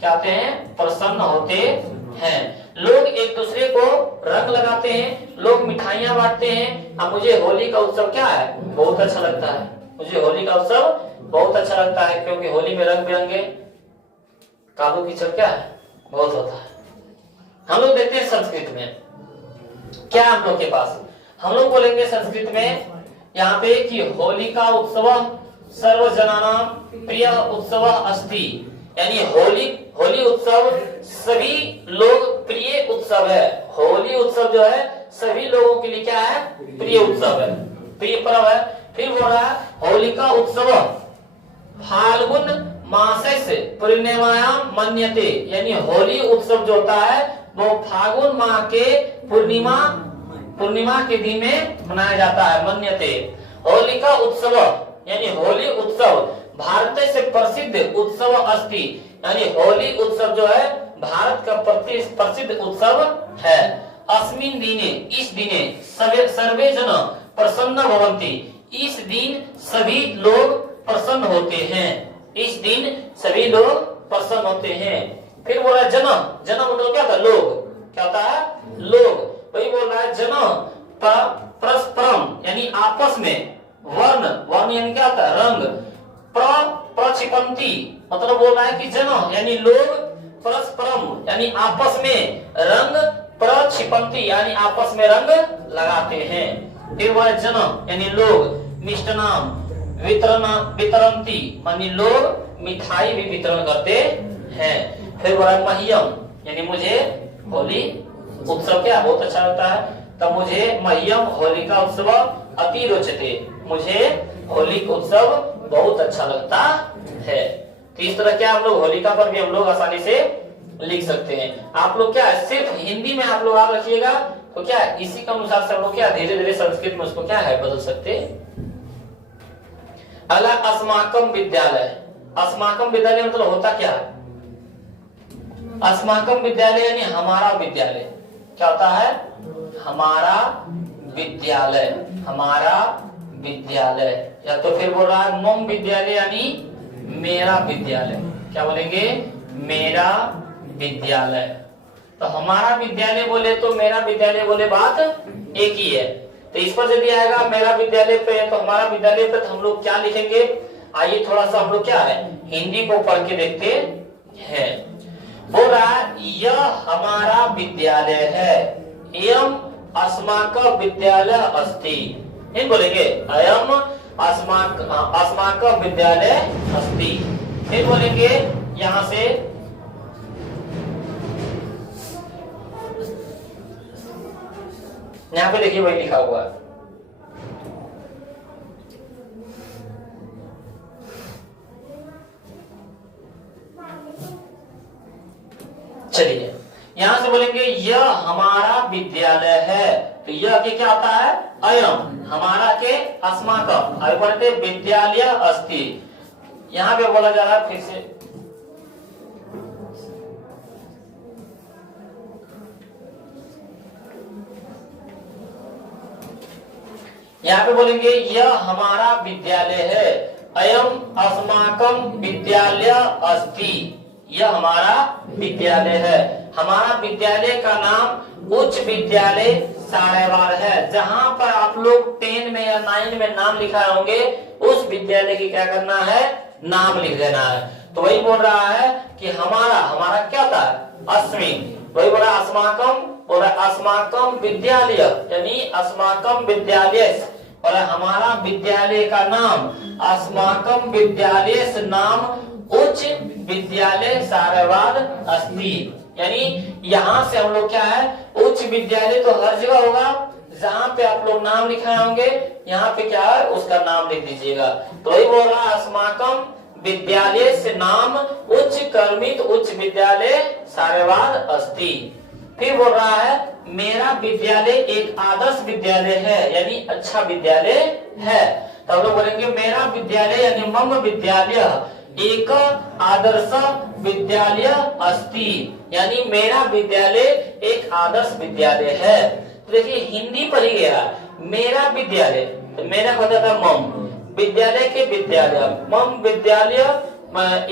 क्या होते हैं, प्रसन्न होते हैं। लोग एक दूसरे को रंग लगाते हैं, लोग मिठाइयाँ बांटते हैं। अब मुझे होली का उत्सव क्या है, बहुत अच्छा लगता है। मुझे होली का उत्सव बहुत अच्छा लगता है क्योंकि होली में रंग बिरंगे कादो कीचड़ क्या है, बहुत होता है। हम लोग देखते हैं संस्कृत में क्या हम लोग के पास, हम लोग बोलेंगे संस्कृत में यहाँ पे कि होली का उत्सव सर्वजनानां प्रिय उत्सव अस्ति, यानी होली उत्सव सभी लोग प्रिय उत्सव है। होली उत्सव जो है सभी लोगों के लिए क्या है, प्रिय उत्सव है, प्रिय पर्व है। फिर बोल रहा है होली का उत्सव फाल्गुन मासे पूर्णिमायाम मन्यते, यानी होली उत्सव जो होता है वो फागुन माह के पूर्णिमा के दिन में मनाया जाता है, मन्यते। होली का उत्सव यानी होली उत्सव भारत से प्रसिद्ध उत्सव अस्ति, यानी होली उत्सव जो है भारत का प्रसिद्ध उत्सव है। अस्मिन् दिने, इस दिने सर्वे जन प्रसन्न भवन्ति, इस दिन सभी लोग प्रसन्न होते हैं। इस दिन सभी लोग प्रसन्न होते हैं। फिर बोला जन, जन मतलब क्या था? लोग। क्या होता है? लोग। वही बोल रहा है जन परस्परम, यानी आपस में, वर्ण, वर्ण यानी क्या होता है? रंग। प्रक्षिपन्ति मतलब बोल रहा है कि जन यानी लोग, परस्परम यानी आपस में, रंग प्रक्षिपन्ति यानी आपस में रंग लगाते हैं। फिर वह जन यानी लोग, मिष्टान्नम वितरन्ति मानी लोग मिठाई भी वितरण करते हैं। फिर बोला मह्यम यानी मुझे होली उत्सव क्या बहुत अच्छा लगता है, तब मुझे मह्यम होली का उत्सव अति रोचते, मुझे होली का उत्सव बहुत अच्छा लगता है। तो इस तरह क्या हम लोग होलिका पर भी हम लोग आसानी से लिख सकते हैं। आप लोग क्या सिर्फ हिंदी में आप लोग याद रखिएगा, तो क्या इसी के अनुसार से हम लोग क्या धीरे धीरे संस्कृत में उसको क्या है बदल सकते। अगला अस्माकम विद्यालय। अस्माकम विद्यालय मतलब होता क्या है? अस्माकम विद्यालय यानी हमारा विद्यालय। क्या होता है? हमारा विद्यालय, हमारा विद्यालय। या तो फिर बोल रहा है मम विद्यालय यानी मेरा विद्यालय। क्या बोलेंगे? मेरा विद्यालय। तो हमारा विद्यालय बोले तो मेरा विद्यालय बोले बात एक ही है। तो इस पर यदि आएगा मेरा विद्यालय पे तो हमारा विद्यालय पे, तो हम लोग क्या लिखेंगे? आइए थोड़ा सा हम लोग क्या है हिंदी को पढ़ के देखते हैं। बोल रहा है यह हमारा विद्यालय है, एवं अस्माकं विद्यालय अस्ति। नहीं बोलेंगे अयम अस्माकं विद्यालय अस्ति। नहीं बोलेंगे यहां से यहाँ पे देखिए वही लिखा हुआ है। चलिए यहां से बोलेंगे यह हमारा विद्यालय है, तो यह के क्या आता है? अयम। हमारा के अस्माकं, अभी बोलते विद्यालय अस्ति। यहां पे बोला जा रहा है फिर से यहाँ पे बोलेंगे यह हमारा विद्यालय है, अयम अस्माकं विद्यालय अस्ति। यह हमारा विद्यालय है। हमारा विद्यालय का नाम उच्च विद्यालय सारेवार है। जहां पर आप लोग 10 में या 9 में नाम लिखाए होंगे उस विद्यालय की क्या करना है? नाम लिख देना है। तो वही बोल रहा है कि हमारा क्या था? अस्मिन्। वही बोला अस्माकं, बोला अस्माकं विद्यालय यानी अस्माकं विद्यालय, और हमारा विद्यालय का नाम अस्माकं विद्यालय नाम उच्च विद्यालय सारेवार अस्ति। यानी यहाँ से हम लोग क्या है उच्च विद्यालय तो हर जगह होगा, जहाँ पे आप लोग नाम लिखाए होंगे यहाँ पे क्या है उसका नाम लिख दीजिएगा। तो वही बोल रहा है अस्माकं विद्यालय से नाम उच्च कर्मित उच्च विद्यालय सारेवार अस्ति। फिर बोल रहा है मेरा विद्यालय एक आदर्श विद्यालय है, यानी अच्छा विद्यालय है। तो हम लोग बोलेंगे मेरा विद्यालय यानी मम विद्यालय एक आदर्श विद्यालय अस्ति, यानी मेरा विद्यालय एक आदर्श विद्यालय है। तो देखिए हिंदी पर ही गया मेरा विद्यालय, तो मेरा होता था मम, विद्यालय के विद्यालय, मम विद्यालय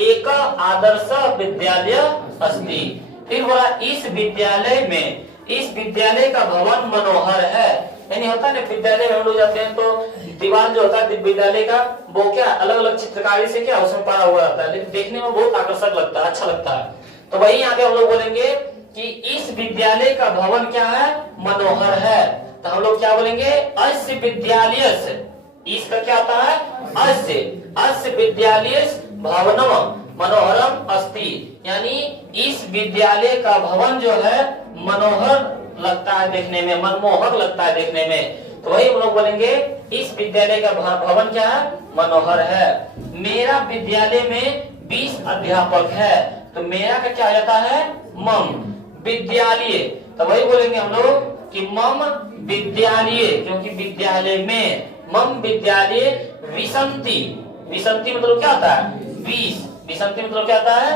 एक आदर्श विद्यालय अस्ति। फिर बोला इस विद्यालय में, इस विद्यालय का भवन मनोहर है। यानी होता है ना विद्यालय में हम लोग जाते हैं तो दीवार जो होता है विद्यालय का वो क्या अलग अलग चित्रकारी से क्या उसमें पारा हुआ रहता है, लेकिन देखने में बहुत आकर्षक लगता है, अच्छा लगता है। तो वही यहाँ पे हम लोग बोलेंगे कि इस विद्यालय का भवन क्या है? मनोहर है। तो हम लोग क्या बोलेंगे? अस्य विद्यालय। इसका क्या आता है? अस्य विद्यालय भवनम मनोहरम अस्ति, यानी इस विद्यालय का भवन जो है मनोहर लगता है देखने में, मनमोहक लगता है देखने में। तो वही हम लोग बोलेंगे इस विद्यालय का भवन क्या है? मनोहर है। मेरा विद्यालय में 20 अध्यापक है, तो मेरा का क्या जाता है? मम विद्यालय। तो वही बोलेंगे हम लोग कि मम विद्यालय, क्योंकि विद्यालय में, मम विद्यालय विसंति, विसंति मतलब क्या होता है 20, विसंति मतलब क्या होता है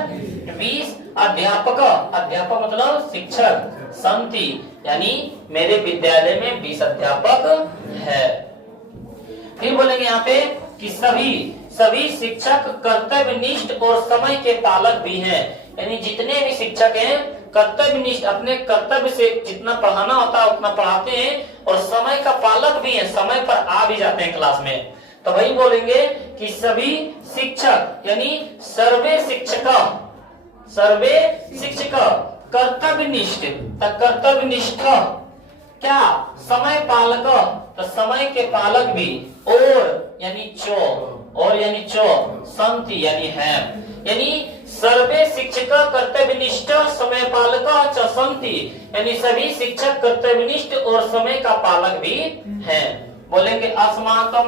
20। अध्यापक, अध्यापक मतलब शिक्षक, संति यानी मेरे विद्यालय में 20 अध्यापक है। फिर बोलेंगे यहाँ पे कि सभी शिक्षक कर्तव्यनिष्ठ और समय के पालक भी हैं, यानी जितने भी शिक्षक हैं कर्तव्यनिष्ठ, अपने कर्तव्य से जितना पढ़ाना होता है उतना पढ़ाते हैं और समय का पालक भी है, समय पर आ भी जाते हैं क्लास में। तो वही बोलेंगे कि सभी शिक्षक यानी सर्वे शिक्षक कर्तव्यनिष्ठ, कर्तव्यनिष्ठ क्या समय पालक, तो समय के पालक भी, और यानी चो संति यानी है, यानी सर्वे शिक्षक कर्तव्यनिष्ठ समय पालक च संति, यानी सभी शिक्षक कर्तव्यनिष्ठ और समय का पालक भी हैं। बोलेंगे अस्माकं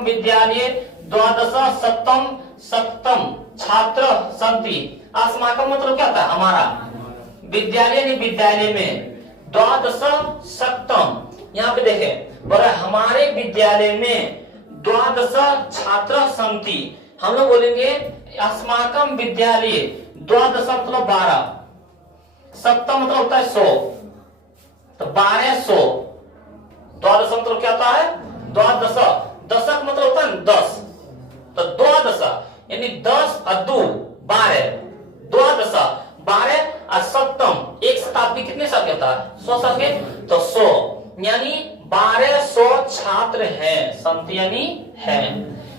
विद्यालये द्वादश सप्तम छात्र संति। अस्माकं मतलब क्या होता है हमारा, विद्यालय में द्वादश सप्तम, यहाँ पे देखें बोला हमारे विद्यालय में द्वादश छात्र संति। हम लोग बोलेंगे अस्माकं विद्यालय द्वादश मतलब 12, सप्तम मतलब होता है 100, तो 1200, द्वादश मतलब क्या होता है द्वादश, दशक मतलब होता है 10, तो द्वादश यानी 10 और 2 12, द्वादश 12 और सप्तम, एक शताब्दी कितने साल के होता है 100 साल के, तो 100 यानी 1200 छात्र हैं, संति यानी है।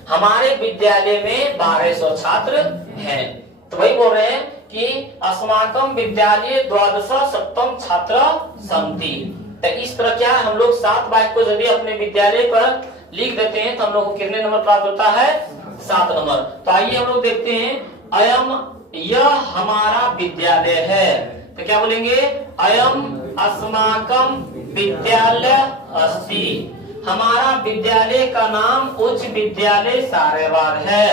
हमारे विद्यालय में 1200 छात्र हैं। तो वही बोल रहे हैं कि अस्माकं विद्यालये द्वादश सप्तम छात्र संति। तो इस तरह क्या हम लोग 7 वाक्य को यदि अपने विद्यालय पर लिख देते हैं तो हम लोग को कितने नंबर प्राप्त होता है 7 नंबर। तो आइए हम लोग देखते हैं अयम यह हमारा विद्यालय है, तो क्या बोलेंगे अयम अस्माकं विद्यालय अस्ति, हमारा विद्यालय का नाम उच्च विद्यालय सारेवार है।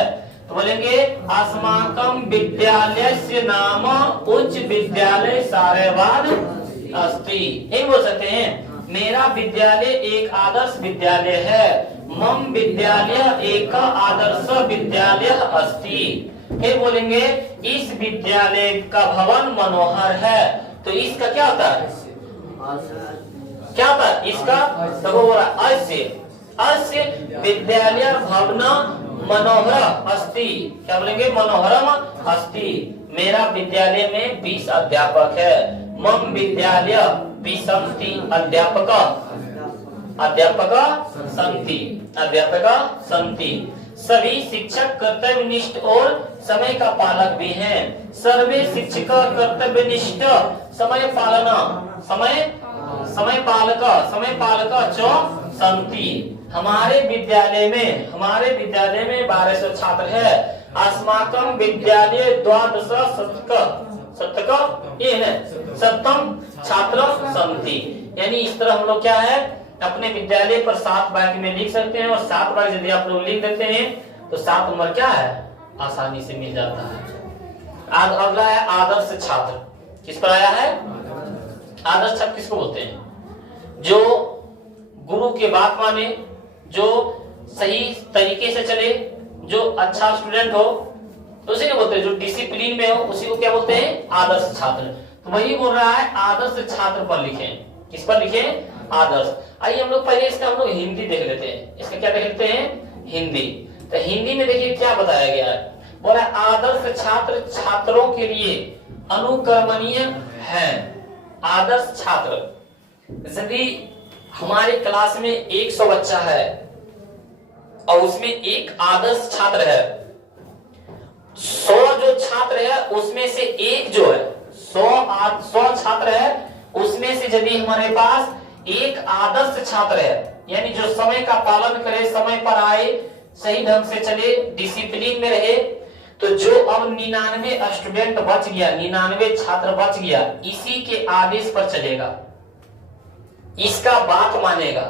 तो बोलेंगे अस्माकं विद्यालयस्य नाम उच्च विद्यालय सारेवार अस्ति। यही बोल सकते हैं मेरा विद्यालय एक आदर्श विद्यालय है, मम विद्यालय एक आदर्श विद्यालय अस्ति। फिर बोलेंगे इस विद्यालय का भवन मनोहर है, तो इसका क्या होता है, क्या होता है इसका, तो वो बोला अस्य विद्यालय भवन मनोहर अस्ति। क्या बोलेंगे मनोहरम अस्ति, मेरा विद्यालय में 20 अध्यापक है, मम विद्यालय विसंति अध्यापक संति। सभी शिक्षक कर्तव्यनिष्ठ और समय का पालक भी हैं, सर्वे शिक्षक कर्तव्यनिष्ठ समय पालक च संति। हमारे विद्यालय में 1200 छात्र है। अस्माकं विद्यालय द्वादश सप्तम छात्र संति, यानी इस तरह हम लोग क्या है अपने विद्यालय पर 7 वाक्य में लिख सकते हैं, और 7 वाक्य यदि आप लोग लिख देते हैं तो 7 नंबर क्या है आसानी से मिल जाता है। अगला है आदर्श छात्र। किस पर आया है आदर्श छात्र? किसको बोलते हैं? जो गुरु के बात माने, जो सही तरीके से चले, जो अच्छा स्टूडेंट हो, तो उसी को बोलते हैं। जो डिसिप्लिन में हो उसी को क्या बोलते हैं आदर्श छात्र। तो वही बोल रहा है आदर्श छात्र पर लिखें। किस पर लिखें? आदर्श। आइए हम लोग पहले इसका हम लोग हिंदी देख लेते हैं। इसका क्या देख लेते हैं? हिंदी। तो हिंदी में देखिए क्या बताया गया है। बोला आदर्श छात्र छात्रों के लिए अनुकरणीय है। आदर्श छात्र, यदि हमारे क्लास में 100 बच्चा है और उसमें एक आदर्श छात्र है, 100 जो छात्र है उसमें से एक जो है 100 छात्र है, उसमें से यदि हमारे पास एक आदर्श छात्र है, यानी जो समय का पालन करे, समय पर आए, सही ढंग से चले, डिसिप्लिन में रहे, तो जो अब 99 स्टूडेंट बच गया, 99 छात्र बच गया, इसी के आदेश पर चलेगा, इसका बात मानेगा।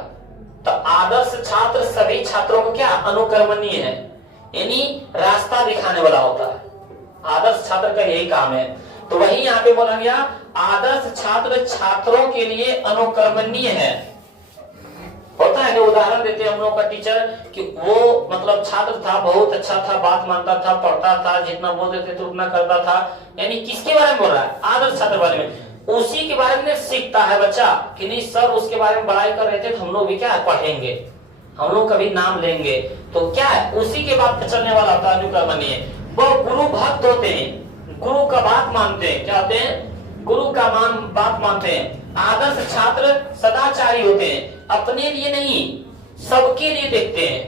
तो आदर्श छात्र सभी छात्रों को क्या अनुकरणीय है, यानी रास्ता दिखाने वाला होता है। आदर्श छात्र का यही काम है। तो वही यहाँ पे बोला गया आदर्श छात्र छात्रों के लिए अनुकरणीय है। होता है ना, उदाहरण देते हैं हम लोग का टीचर कि वो मतलब छात्र था, बहुत अच्छा था, बात मानता था, पढ़ता था, जितना बोल देते थे उतना करता था। यानी किसके बारे में बोल रहा है? आदर्श छात्र बारे में। उसी के बारे में सीखता है बच्चा कि नहीं सर उसके बारे में बड़ाई कर रहे थे तो हम लोग भी क्या पढ़ेंगे, हम लोग कभी नाम लेंगे। तो क्या है, उसी के बात पे चलने वाला होता है अनुकरणीय। वो गुरु भक्त होते हैं, गुरु का बात मानते हैं। क्या होते हैं? गुरु का बात मानते हैं। आदर्श छात्र सदाचारी होते हैं, अपने लिए नहीं सबके लिए देखते हैं।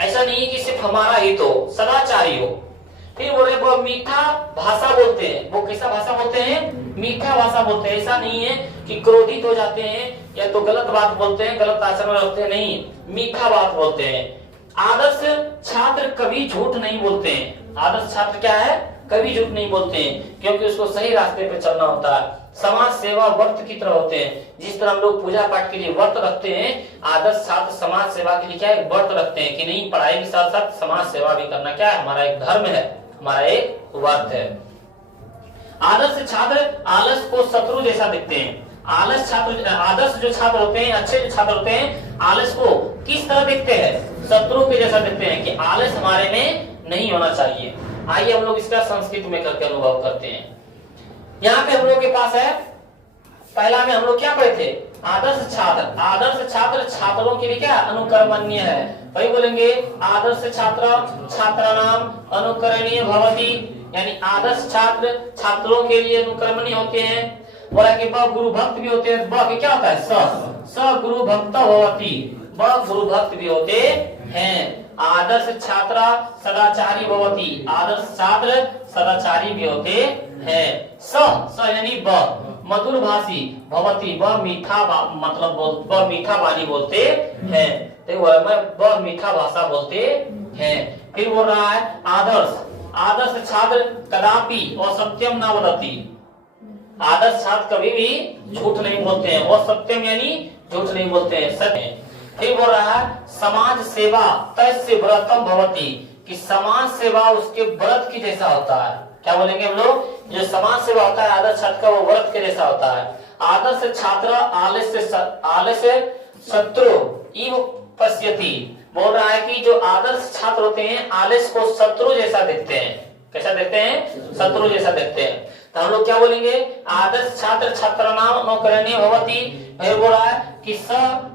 ऐसा नहीं है कि सिर्फ हमारा ही, तो सदाचारी हो। फिर बोले वो मीठा भाषा बोलते हैं। वो कैसा भाषा बोलते हैं? मीठा भाषा बोलते हैं। ऐसा नहीं है कि क्रोधित हो जाते हैं या तो गलत बात बोलते हैं, गलत आचरण रखते हैं, नहीं, मीठा बात बोलते हैं। आदर्श छात्र कभी झूठ नहीं बोलते हैं। आदर्श छात्र क्या है? कभी झूठ नहीं बोलते हैं, क्योंकि उसको सही रास्ते पे चलना होता है। समाज सेवा व्रत की तरह होते हैं। जिस तरह हम लोग पूजा पाठ के लिए व्रत रखते हैं, आदर्श छात्र समाज सेवा के लिए क्या है? व्रत रखते हैं कि नहीं पढ़ाई के साथ साथ समाज सेवा भी करना क्या है? हमारा एक धर्म है, हमारा एक व्रत है। आदर्श छात्र आलस को शत्रु जैसा देखते हैं। आदर्श जो छात्र होते हैं, अच्छे जो छात्र होते हैं, आलस को किस तरह देखते हैं? शत्रु के जैसा देखते हैं कि आलस हमारे में नहीं होना चाहिए। आइए हम लोग इसका संस्कृत में करके अनुभव करते हैं। यहाँ पे हम लोग के पास है, पहला में हम लोग क्या पढ़े थे? आदर्श छात्र। आदर्श छात्र छात्रों के लिए क्या अनुकरणीय है? वही बोलेंगे आदर्श छात्र छात्राणाम अनुकरणीय भवति, यानी आदर्श छात्र छात्रों के लिए अनुकरणीय होते हैं। बोला कि ब गुरु भक्त भी होते हैं। ब क्या होता है? स गुरु भक्त भवति, ब गुरु भक्त भी होते हैं। आदर्श छात्र सदाचारी भवति, आदर्श छात्र सदाचारी भी होते हैं। स यानी ब मधुर भाषी भवति, ब मीठा मतलब ब मीठा वाणी बोलते हैं। ब मीठा भाषा बोलते हैं। फिर बोल रहा है आदर्श छात्र कदापि असत्यम न वदति, आदर्श छात्र कभी भी झूठ नहीं बोलते हैं। असत्यम यानी झूठ नहीं बोलते हैं, सत्य। फिर बोल रहा है समाज सेवा तस्य व्रतम भवति, कि समाज सेवा उसके व्रत की जैसा होता है। क्या बोलेंगे हम लोग? जो समाज सेवा होता है आदर्श छात्र का, वो व्रत के जैसा होता है। आदर्श छात्र आलस्य शत्रु इव पश्यति, बोल रहा है कि जो आदर्श छात्र होते हैं आलस्य को शत्रु जैसा देखते हैं। कैसा देखते हैं? शत्रु जैसा देखते हैं। तो हम लोग क्या बोलेंगे? आदर्श छात्र छात्राणाम अनुकरणीय भवति। फिर बोल रहा है कि स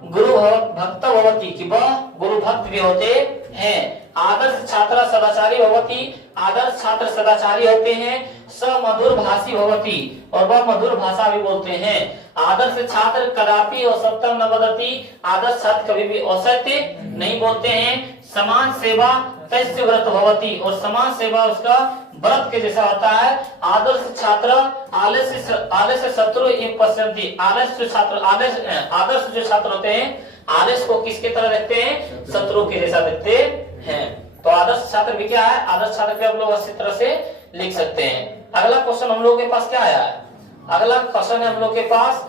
गुरु भक्त भवति, कि वह गुरु भक्त भी होते हैं। आदर्श छात्र सदाचारी भवति, आदर्श छात्र सदाचारी होते हैं। स मधुर भाषी भवति, और वह मधुर भाषा भी बोलते हैं। आदर्श छात्र कदापि असत्यम न वदति, आदर्श छात्र कभी भी असत्य नहीं बोलते हैं। समाज सेवा तस्य व्रत भवति, और समाज सेवा उसका व्रत के जैसा होता है। आदर्श छात्र आलस्य शत्रु इव पश्यन्ति, आदर्श जो छात्र होते हैं आलस्य को किसके तरह देखते हैं? शत्रु के जैसा देखते हैं। तो आदर्श छात्र भी क्या है? आदर्श छात्र भी हम लोग अच्छी तरह से लिख सकते हैं। अगला क्वेश्चन हम लोग के पास क्या आया है? अगला क्वेश्चन है हम लोग के पास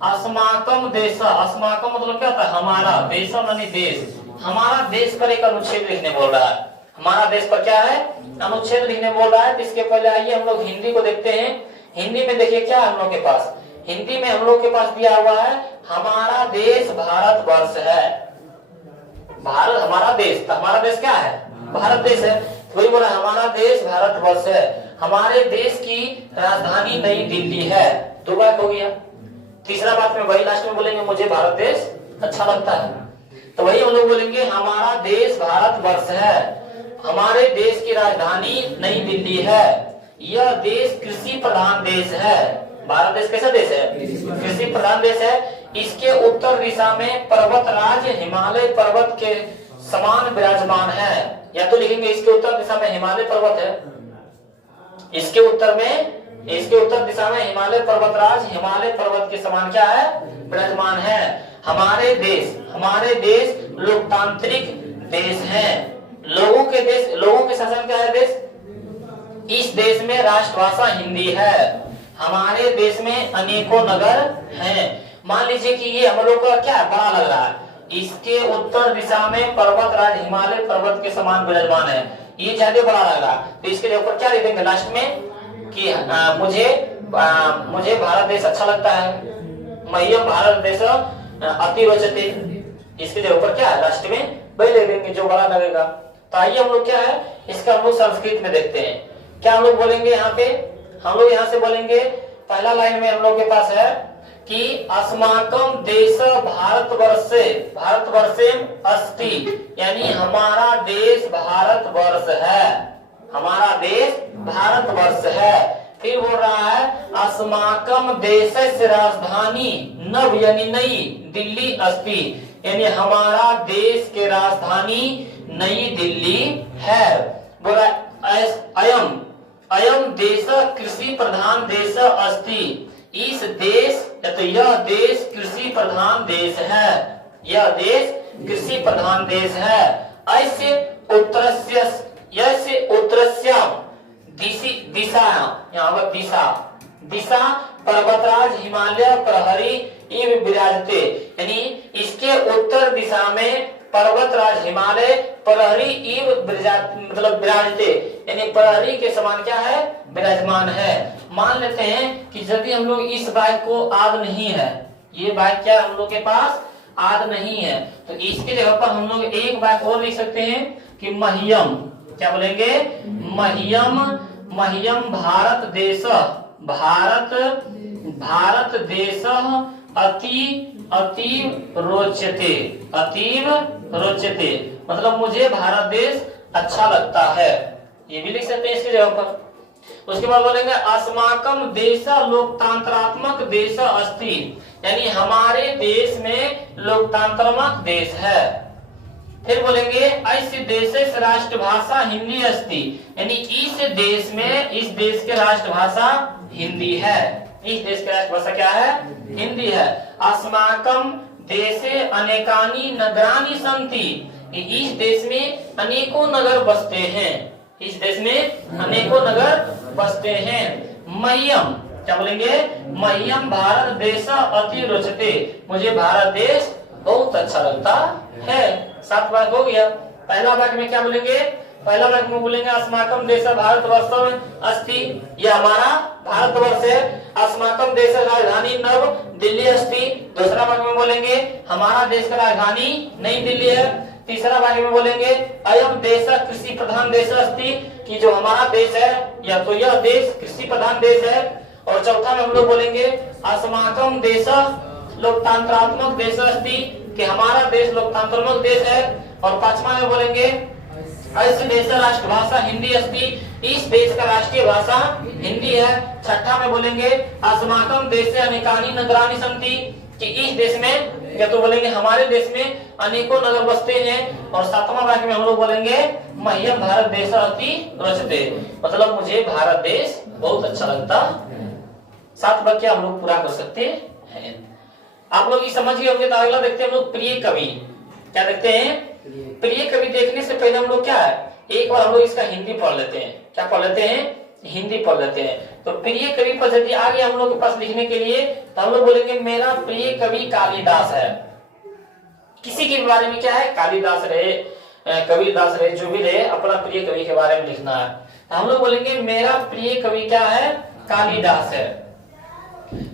अस्माकम देश। अस्माकम मतलब क्या होता है? हमारा। देशम यानी देश। हमारा देश पर एक अनुच्छेद लिखने बोल रहा है। हमारा देश पर क्या है? अनुच्छेद लिखने बोल रहा है। तो इसके पहले आइए हम लोग हिंदी को देखते हैं। हिंदी में देखिए क्या हम लोग के पास, हिंदी में हम लोग के पास दिया हुआ है हमारा देश भारत वर्ष है। भारत हमारा देश, तो हमारा देश क्या है? भारत देश है। वही बोला हमारा देश भारत वर्ष है। हमारे देश की राजधानी नई दिल्ली है। दो बात हो गया। तीसरा बात में वही लास्ट में बोलेंगे मुझे भारत देश अच्छा लगता है, तो वही हम लोग बोलेंगे हमारा देश भारत वर्ष है। हमारे देश की राजधानी नई दिल्ली है। यह देश कृषि प्रधान देश है। भारत देश कैसा देश है? कृषि प्रधान देश है। इसके उत्तर दिशा में पर्वत राज्य हिमालय पर्वत के समान विराजमान है। या तो लिखेंगे इसके उत्तर दिशा में हिमालय पर्वत है, इसके उत्तर दिशा में हिमालय पर्वतराज हिमालय पर्वत के समान क्या है? विराजमान है। हमारे देश लोकतांत्रिक देश है। लोगों के शासन क्या है? देश। इस देश में राष्ट्रभाषा हिंदी है। हमारे देश में अनेकों नगर हैं। मान लीजिए कि ये हम लोग का क्या बड़ा लग रहा है, इसके उत्तर दिशा में पर्वत राज हिमालय पर्वत के समान विराजमान है, ये ज्यादा बड़ा लग रहा है। तो इसके ऊपर क्या लिखेंगे लास्ट में कि मुझे भारत देश अच्छा लगता है। मह्यम भारत देश अति रोचते, इसके जगह पर क्या है लास्ट में वही ले लेंगे जो बड़ा लगेगा। तो आइए हम लोग क्या है इसका हम लोग संस्कृत में देखते हैं। क्या हम लोग बोलेंगे यहाँ पे, हम लोग यहाँ से बोलेंगे पहला लाइन में हम लोग के पास है कि अस्माकम देश भारतवर्षे अस्ति, यानी हमारा देश भारतवर्ष है, हमारा देश भारतवर्ष है। फिर बोल रहा है अस्माकम देशस्य राजधानी नव यानी नई दिल्ली अस्ति, यानी हमारा देश के राजधानी नई दिल्ली है। बोला अयम अयम देश कृषि प्रधान देश अस्ति, इस देश तो यह देश कृषि प्रधान देश है, यह देश कृषि प्रधान देश है। ऐसे उत्तरस्य दिशा, यहाँ पर दिशा पर्वतराज हिमालय प्रहरी इव विराजते, यानी इसके उत्तर दिशा में पर्वतराज हिमालय प्रहरी इव मतलब विराजते, यानी प्रहरी के समान क्या है विराजमान है। मान लेते हैं कि यदि हम लोग इस वाक्य को आद नहीं है, ये वाक्य क्या हम लोग के पास आद नहीं है, तो इसके जगह पर हम लोग एक वाक्य और लिख सकते हैं कि मह्यम, क्या बोलेंगे मह्यम भारत देश अतीव रोचते, मतलब मुझे भारत देश अच्छा लगता है, ये भी लिख सकते हैं इसकी जगह पर। उसके बाद बोलेंगे अस्माकम देश लोकतंत्रात्मक देश अस्ति, यानी हमारे देश में लोकतंत्रात्मक देश है। फिर बोलेंगे ऐसे देश से राष्ट्रभाषा हिंदी अस्ति, यानी इस देश में इस देश के राष्ट्रभाषा हिंदी है, इस देश की राष्ट्रभाषा क्या है हिंदी है। अस्माकम देशे अनेकानि नगराणि सन्ति, इस देश में अनेकों नगर बसते हैं, इस देश में अनेकों नगर बसते हैं। मह्यम, क्या बोलेंगे मह्यम भारत देश अति रोचते, मुझे भारत देश बहुत अच्छा लगता है। 7 वाक्य हो गया। पहला वाक्य में क्या बोलेंगे, पहला वाक्य में बोलेंगे अस्माकम देश भारतवर्ष अस्ति, यह हमारा भारतवर्ष है। अस्माकम देश राजधानी नव दिल्ली अस्ति, दूसरा वाक्य में बोलेंगे हमारा देश का राजधानी नई दिल्ली है। तीसरा वाक्य में बोलेंगे अयम देश कृषि प्रधान देश अस्ति, कि जो हमारा देश है या तो यह देश कृषि प्रधान देश है। और चौथा में हम लोग बोलेंगे अस्माकम देश लोकतंत्रात्मक देश अस्ति, कि हमारा देश लोकतंत्रात्मक देश है। और पांचवा में बोलेंगे ऐसे देश राष्ट्रभाषा हिंदी अस्ति, इस देश का राष्ट्रीय भाषा हिंदी है। छठा में बोलेंगे अस्माकम देश से अनेकानि नगराणि सन्ति, कि इस देश में या तो बोलेंगे हमारे देश में अनेकों नगर बसते हैं। और सातवां वाक्य में हम लोग बोलेंगे मह्यम भारत देश अति रोचते, मतलब मुझे भारत देश बहुत अच्छा लगता है। 7 वाक्य हम लोग पूरा कर सकते हैं। आप लोग ये समझ गए होंगे। तो अगला देखते हैं हम लोग प्रिय कवि। क्या देखते हैं प्रिय कवि। देखने से पहले हम लोग क्या है एक बार हम लोग इसका हिंदी पढ़ लेते हैं। क्या पढ़ लेते हैं हिंदी पढ़ लेते हैं। तो प्रिय कवि पर यदि आ गया हम लोग के पास लिखने के लिए, तो हम लोग बोलेंगे मेरा प्रिय कवि कालिदास है। किसी के बारे में क्या है कालिदास रहे कबीरदास रहे जो भी रहे, अपना प्रिय कवि के बारे में लिखना है। तो हम लोग बोलेंगे मेरा प्रिय कवि क्या है कालिदास है।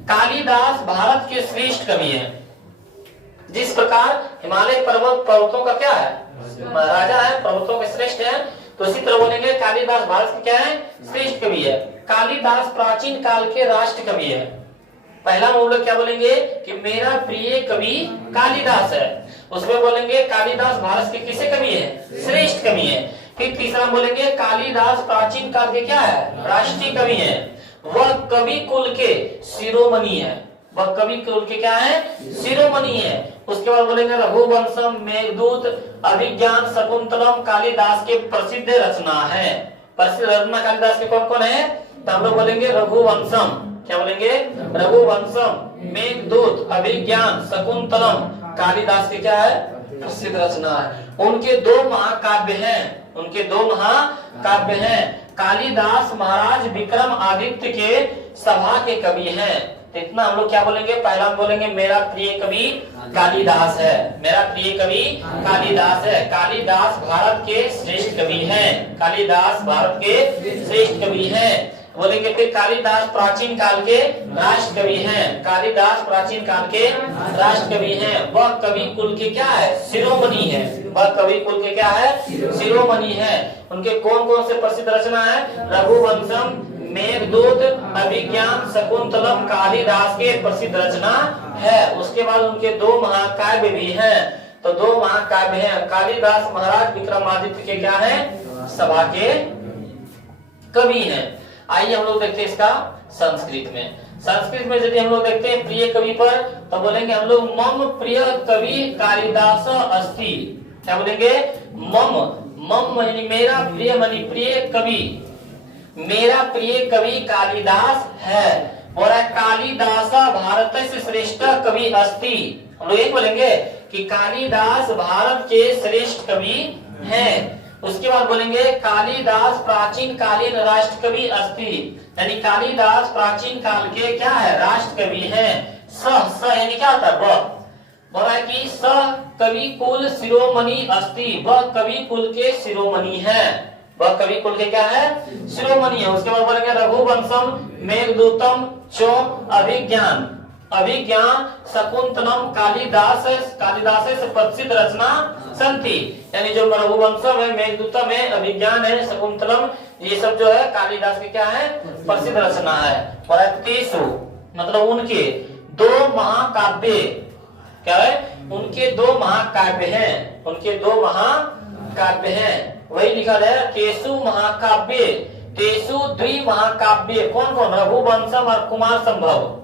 कालिदास भारत के श्रेष्ठ कवि हैं। जिस प्रकार हिमालय पर्वतों का क्या है राजा है, पर्वतों के श्रेष्ठ है, तो इसी तरह बोलेंगे कालिदास भारत के क्या है श्रेष्ठ कवि है। कालिदास प्राचीन काल के राष्ट्र कवि है। पहला हम लोग क्या बोलेंगे कि मेरा प्रिय कवि कालिदास है। उसमें बोलेंगे कालिदास भारत के किसे कवि है श्रेष्ठ कवि है। फिर तीसरा बोलेंगे कालिदास प्राचीन काल के क्या है राष्ट्रीय कवि है। वह कवि कुल के शिरोमणि है। वह कवि कुल के क्या है शिरोमणि है। उसके बाद बोलेंगे रघुवंशम मेघदूत अभिज्ञान शकुंतलम कालिदास के प्रसिद्ध रचना है। प्रसिद्ध रचना कालिदास के कौन कौन है, तो हम लोग बोलेंगे रघुवंशम। क्या बोलेंगे रघुवंशम मेघदूत अभिज्ञान शकुंतलम कालिदास के क्या है प्रसिद्ध रचना है। उनके 2 महाकाव्य हैं। उनके 2 महाकाव्य हैं। कालिदास महाराज विक्रमादित्य के सभा के कवि हैं। तो इतना हम लोग क्या बोलेंगे, पहला हम बोलेंगे मेरा प्रिय कवि कालिदास है। मेरा प्रिय कवि कालिदास है। कालिदास भारत के श्रेष्ठ कवि हैं। कालिदास भारत के श्रेष्ठ कवि हैं। बोलेंगे फिर कालिदास प्राचीन काल के राष्ट्र कवि हैं। कालिदास प्राचीन काल के राष्ट्र कवि हैं। वह कवि कुल के क्या है? शिरोमणि है। वह कवि कुल के क्या है? शिरोमणि है। उनके कौन कौन से प्रसिद्ध रचना है? रघुवंशम, मेघदूत, अभिज्ञान, शकुंतलम कालिदास के प्रसिद्ध रचना है। उसके बाद उनके 2 महाकाव्य भी हैं। तो 2 महाकाव्य हैं। कालिदास महाराज विक्रमादित्य के क्या है? सभा के कवि हैं। आइए हम लोग देखते हैं इसका संस्कृत में। संस्कृत में यदि हम लोग देखते हैं प्रिय कवि पर, तो बोलेंगे हम लोग मम प्रिय कवि कालिदास अस्ति। क्या बोलेंगे? मम, मम यानी मेरा, प्रिय मानी प्रिय कवि, मेरा प्रिय कवि कालिदास है। बोला कालिदास भारत से श्रेष्ठ कवि अस्ति। हम लोग एक बोलेंगे कि कालिदास भारत के श्रेष्ठ कवि हैं। उसके बाद बोलेंगे कालिदास प्राचीन कालीन राष्ट्र कवि अस्ति, यानी कालिदास प्राचीन काल के क्या है? राष्ट्र कवि हैं। स यानी क्या होता है? बोला कि स कवि कुल शिरोमणि अस्ति, वह कवि कुल के शिरोमणि है। वह कवि कुल के क्या है? शिरोमणि है। उसके बाद बोलेंगे रघुवंशम, मेघदूतम, चो अभिज्ञान, अभिज्ञान, शकुंतलम कालिदास, कालिदास से प्रसिद्ध रचना संति, यानी जो रघुवंशम है, मेघदूतम है, अभिज्ञान है, शकुंतलम, ये सब जो है कालिदास की क्या है? प्रसिद्ध रचना है। और तेसु मतलब उनके 2 महाकाव्य क्या है? उनके 2 महाकाव्य हैं। उनके 2 महाकाव्य हैं। वही लिखा है तेसु महाकाव्य, तेसु द्वि महाकाव्य। कौन कौन? रघुवंशम और कुमार संभव।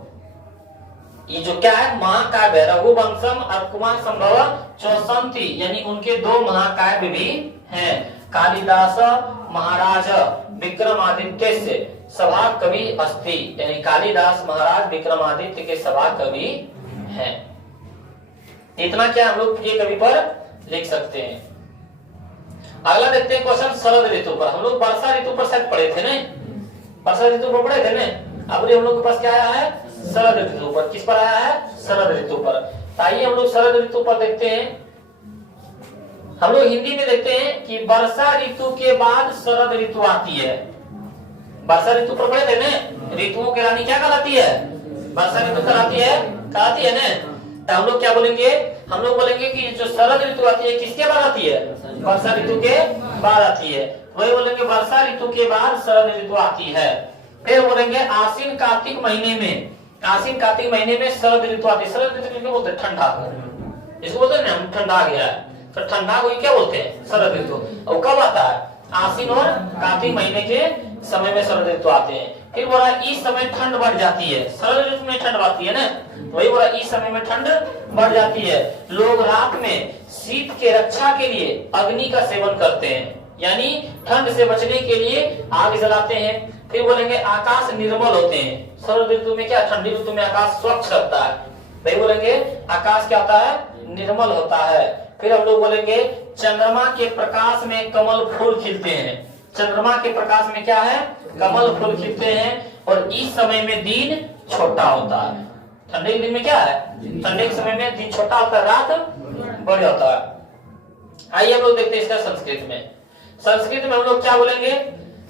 ये जो क्या है? महाकाव्य है। रघुवंशम और कुमार संभव चौसंती, यानी उनके 2 महाकाव्य भी हैं। कालिदास महाराज विक्रमादित्य से सभा कवि अस्ति, यानी कालिदास महाराज विक्रमादित्य के सभा कवि हैं। इतना क्या हम लोग ये कवि पर लिख सकते हैं। अगला देखते हैं क्वेश्चन शरद ऋतु पर। हम लोग वर्षा ऋतु पर शायद पढ़े थे नहीं? वर्षा ऋतु पर पढ़े थे ना? अब हम लोग के पास क्या आया है? शरद ऋतु पर। किस पर आया है? शरद ऋतु पर। आइए हम लोग शरद ऋतु पर देखते हैं। हम लोग हिंदी में देखते हैं कि वर्षा ऋतु के बाद शरद ऋतु आती है। वर्षा ऋतु पर पढ़े थे ना? ऋतुओं की रानी क्या कहलाती है? वर्षा ऋतु कहलाती है ना? तो हम लोग क्या बोलेंगे? हम लोग बोलेंगे कि जो शरद ऋतु आती है किसके बाद आती है? वर्षा ऋतु के बाद आती है। वही बोलेंगे वर्षा ऋतु के बाद शरद ऋतु आती है। फिर बोलेंगे आश्विन कार्तिक महीने में, आश्विन कार्तिक महीने में शरद ऋतु आती है। शरद ऋतु बोलते हैं ठंडा, इसको बोलते हैं ना ठंडा आ गया है, तो ठंडा को क्या बोलते हैं? शरद ऋतु। और कब आता है? आश्विन और कार्तिक महीने के समय में शरद ऋतु आते हैं। फिर बोला इस समय ठंड बढ़ जाती है। शरद ऋतु में ठंड बढ़ती है ना? वही बोला इस समय में ठंड बढ़ जाती है। लोग रात में शीत के रक्षा के लिए अग्नि का सेवन करते हैं, यानी ठंड से बचने के लिए आग जलाते हैं। फिर बोलेंगे आकाश निर्मल होते हैं। शरद ऋतु में क्या? ठंडी ऋतु में आकाश स्वच्छ रहता है। वही बोलेंगे आकाश क्या होता है? निर्मल होता है। फिर हम लोग बोलेंगे चंद्रमा के प्रकाश में कमल फूल खिलते हैं। चंद्रमा के प्रकाश में क्या है? कमल फूल खिलते हैं। और इस समय में दिन छोटा होता है। ठंडे के दिन में क्या है? ठंडे के समय में दिन छोटा होता है, रात बड़ जाता है। आइए हम लोग देखते हैं इसका संस्कृत में। संस्कृत में हम लोग क्या बोलेंगे?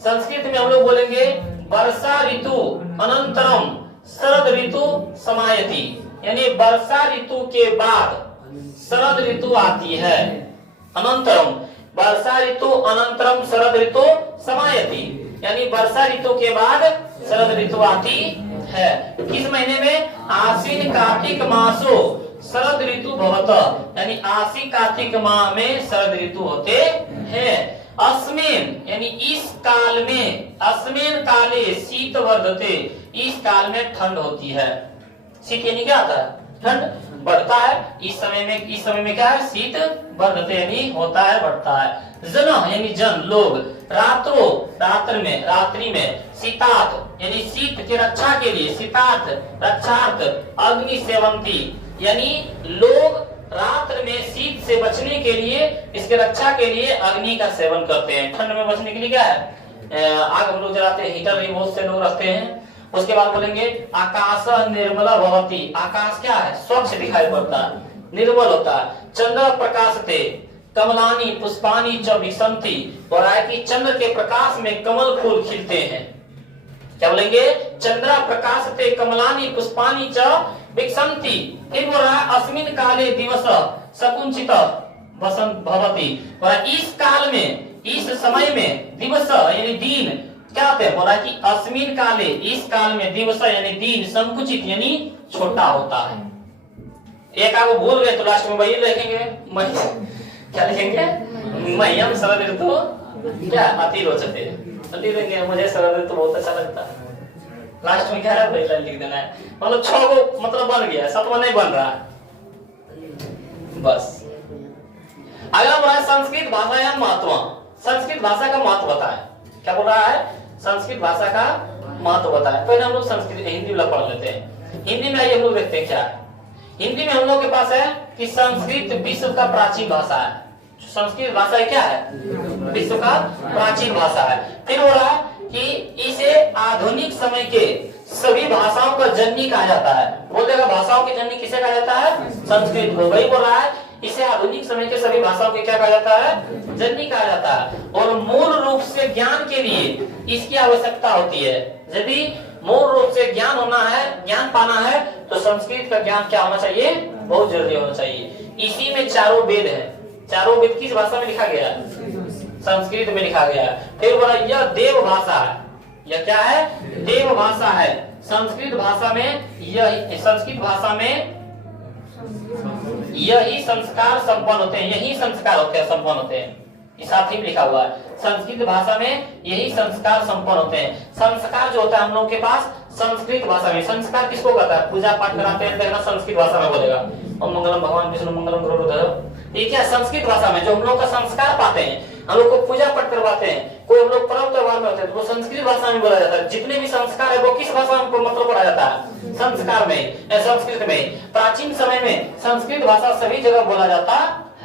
संस्कृत में हम लोग बोलेंगे वर्षा ऋतु अनंतरम शरद ऋतु समायति, यानी वर्षा ऋतु के बाद शरद ऋतु आती है। अनंतरम वर्षा ऋतु अनंतरम शरद ऋतु समायति, यानी वर्षा ऋतु के बाद शरद ऋतु आती है। किस महीने में? आश्विन कार्तिक मासो शरद ऋतु भवत, यानी आश्विन कार्तिक माह में शरद ऋतु होते हैं। अस्मिन यानी इस काल में, अस्मिन काले शीत वर्धते, इस काल में ठंड होती है। शीत यानी क्या आता है? ठंड बढ़ता है। इस समय में क्या है? शीत वर्धते यानी होता है, बढ़ता है। जन यानी जन, लोग। रात्रो रात्रि में शीतात यानी शीत की रक्षा के लिए, शीतात रक्षार्थ अग्नि सेवंती, यानी लोग रात्र में शीत से बचने के लिए, इसके रक्षा के लिए अग्नि का सेवन करते हैं। ठंड में बचने के लिए क्या है? आग हम लोग जलाते हैं, हीटर भी बहुत से लोग रखते हैं। उसके बाद बोलेंगे आकाश निर्मला भवती, आकाश क्या है? स्वच्छ दिखाई पड़ता है, निर्मल होता है। चंद्र प्रकाशते कमलानी पुष्पानी च विसंति, और आए कि चंद्र के प्रकाश में कमल फूल खिलते हैं। क्या बोलेंगे, चंद्रा प्रकाशते कमलानि पुष्पानि च विकसन्ति। फिर बोल रहा है अस्मिन काले दिवस सकुंचित वसंत भवति। इस काल में, इस समय में दिवस यानी दिन क्या होते हैं, बोला कि अस्मिन काले, इस काल में दिवस यानी दिन संकुचित यानी छोटा होता है। एक आपको भूल गए तो लास्ट में वही लिखेंगे, क्या लिखेंगे, मह्यम शरद ऋतु क्या अति रोचते, अति देंगे, मुझे शरद ऋतु बहुत अच्छा लगता है। लास्ट में क्या है वही लाइन लिख देना है, मतलब 6 को मतलब बन गया, 7वां नहीं बन रहा बस। अगला बोला है संस्कृत भाषा या महत्व। संस्कृत भाषा का महत्व बताए, क्या बोल रहा है, संस्कृत भाषा का महत्व बताए। पहले हम लोग संस्कृत हिंदी वाला पढ़ लेते हैं। हिंदी में आइए हम लोग देखते हैं क्या है। हिंदी में हम लोग के पास है कि संस्कृत विश्व का प्राचीन भाषा है। संस्कृत भाषा क्या है, विश्व का प्राचीन भाषा है। फिर हो रहा है कि इसे आधुनिक समय के सभी भाषाओं का जननी कहा जाता है। बोलेगा भाषाओं की जननी किसे कहा जाता है, संस्कृत को। वही बोल रहा है इसे आधुनिक समय के सभी भाषाओं के क्या कहा जाता है, जननी कहा जाता है। और मूल रूप से ज्ञान के लिए इसकी आवश्यकता होती है। यदि मूल रूप से ज्ञान होना है, ज्ञान पाना है, तो संस्कृत का ज्ञान क्या होना चाहिए, बहुत जरूरी होना चाहिए। इसी में चारों वेद है। चारों वेद किस भाषा में लिखा गया है, संस्कृत में लिखा गया है। फिर बोला यह देव भाषा है, यह क्या है, देव भाषा है। संस्कृत भाषा में यह, संस्कृत भाषा में यही संस्कार संपन्न होते हैं, यही संस्कार होते हैं, संपन्न होते हैं। इस साथ ही लिखा हुआ है संस्कृत भाषा में यही संस्कार संपन्न होते हैं। संस्कार जो होता है हम लोग के पास संस्कृत भाषा में, संस्कार किसको कहता है, पूजा पाठ कराते हैं देखना संस्कृत भाषा में बोलेगा ओम मंगलम भगवान विष्णु मंगलम गुरुदेव। ये क्या संस्कृत भाषा में जो हम लोग का संस्कार पाते हैं, हम लोग को पूजा पाठ करवाते हैं, कोई हम लोग पर्व त्योहार में होते हैं तो वो संस्कृत भाषा में बोला जाता है। जितने भी संस्कार है वो किस भाषा में मतलब पढ़ा जाता है, संस्कार में, संस्कृत में। प्राचीन समय में संस्कृत भाषा सभी जगह बोला जाता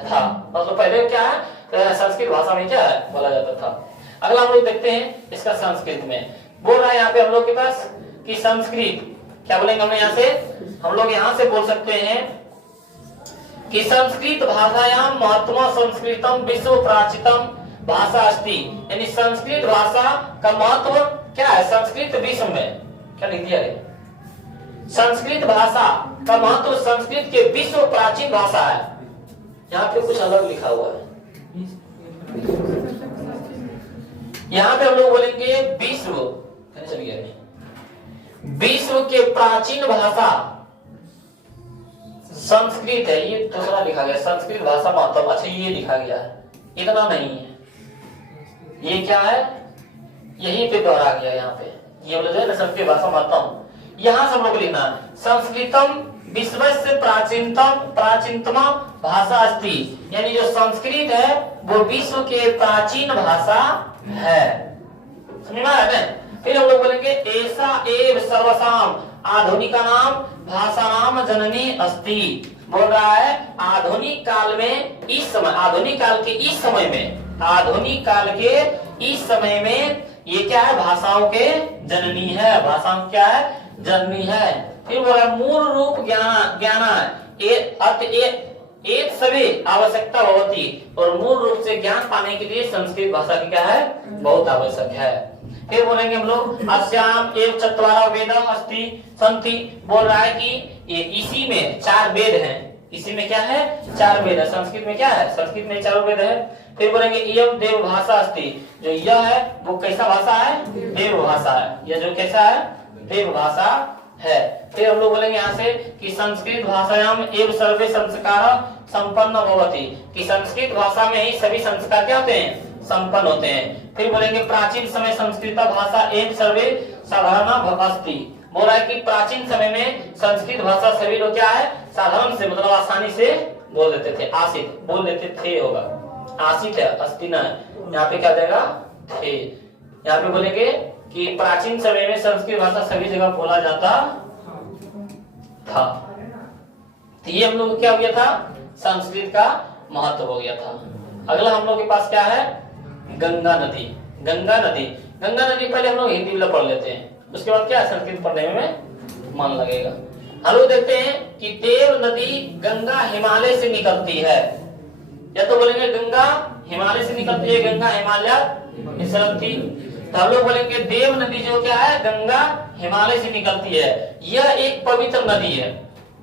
था। मतलब पहले क्या है, संस्कृत भाषा में क्या है बोला जाता था। अगला हम लोग देखते हैं इसका संस्कृत में बोल रहा है यहाँ पे हम लोग के पास कि संस्कृत क्या बोलेंगे हम यहाँ से, हम लोग यहाँ से बोल सकते हैं कि संस्कृत भाषायां महत्व संस्कृतम विश्व प्राचीनतम भाषा अस्ति। यानी संस्कृत भाषा का महत्व क्या है, संस्कृत विश्व में क्या लिख दिया है, संस्कृत भाषा का महत्व संस्कृत के विश्व प्राचीन भाषा है। यहाँ पे कुछ अलग लिखा हुआ है, यहाँ पे हम लोग बोलेंगे विश्व, चल गया, विश्व के प्राचीन भाषा संस्कृत है। ये दूसरा लिखा गया संस्कृत भाषा महत्व, अच्छा ये लिखा गया है, इतना नहीं है, ये क्या है यही पे दोहरा गया यहाँ पे, ये बोले ना संस्कृत भाषा महत्व। यहाँ सब लोग लिखना संस्कृतम विश्व से प्राचीनतम भाषा अस्ति। यानी जो संस्कृत है वो विश्व के प्राचीन भाषा है, समझ में आ रहा है। फिर हम लोग बोलेंगे ऐसा एव सर्वसाम आधुनिका नाम भाषा नाम जननी अस्ति। बोल रहा है आधुनिक काल में इस समय, आधुनिक काल के इस समय में, आधुनिक काल के इस समय में ये क्या है, भाषाओं के जननी है, भाषाओं क्या है, जननी है। फिर बोला मूल रूप ज्ञाना एक सभी आवश्यकता होती, और मूल रूप से ज्ञान पाने के लिए संस्कृत भाषा की क्या है, बहुत आवश्यक है। फिर बोलेंगे हम लोग अस्याम एव चत्वारा वेद अस्ति संति। बोल रहा है कि ये इसी में 4 वेद हैं, इसी में क्या है, 4 वेद है। संस्कृत में क्या है, संस्कृत में 4 वेद है। फिर बोलेंगे इयम देव भाषा अस्ति, जो यह है वो कैसा भाषा है, देव भाषा है, यह जो कैसा है, देव भाषा है। फिर हम लोग बोलेंगे यहाँ से कि संस्कृत भाषायाम एव सर्वे संस्कार संपन्न भवति, कि संस्कृत भाषा में ही सभी संस्कार क्या होते हैं, संपन्न होते हैं। फिर बोलेंगे प्राचीन समय संस्कृत भाषा एवं सर्वे साधारण अस्ति। बोला है कि प्राचीन समय में संस्कृत भाषा सभी लोग क्या है, साधारण से मतलब आसानी से बोल लेते थे, आसित बोल लेते थे होगा, आसित है अस्ति ना, यहाँ पे क्या जाएगा थे। यहाँ पे बोलेंगे कि प्राचीन समय में संस्कृत भाषा सभी जगह बोला जाता था। तो ये हम लोग क्या हो गया था, संस्कृत का महत्व हो गया था। अगला हम लोग के पास क्या है, गंगा नदी। गंगा नदी, गंगा नदी पहले हम लोग हिंदी में पढ़ लेते हैं, उसके बाद क्या संस्कृत पढ़ने में मन लगेगा। हम लोग देखते हैं कि देव नदी गंगा हिमालय से निकलती है, या तो बोलेंगे गंगा हिमालय से निकलती है, गंगा हिमालय निकलती। तो हम लोग बोलेंगे देव नदी जो क्या है, गंगा हिमालय से निकलती है, यह एक पवित्र नदी है।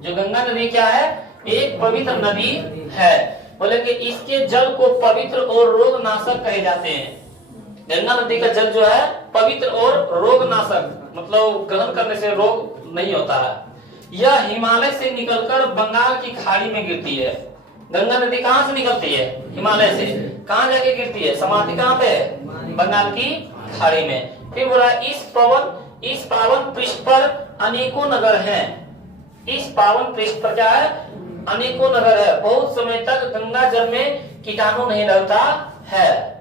जो गंगा नदी क्या है, एक पवित्र नदी है। बोलेंगे इसके जल को पवित्र और रोग नाशक कहे जाते हैं। गंगा नदी का जल जो है पवित्र और रोग नाशक, मतलब ग्रहण करने से रोग नहीं होता है। यह हिमालय से निकलकर बंगाल की खाड़ी में गिरती है। गंगा नदी कहाँ से निकलती है, हिमालय से। कहाँ जाके गिरती है, समाधि कहाँ पे है, बंगाल की खाड़ी में। फिर बोला इस पावन पृष्ठ पर अनेकों नगर हैं। इस पावन पृष्ठ पर क्या है, अनेकों नगर है। बहुत समय तक गंगा जल में कीटाणु नहीं लगता है।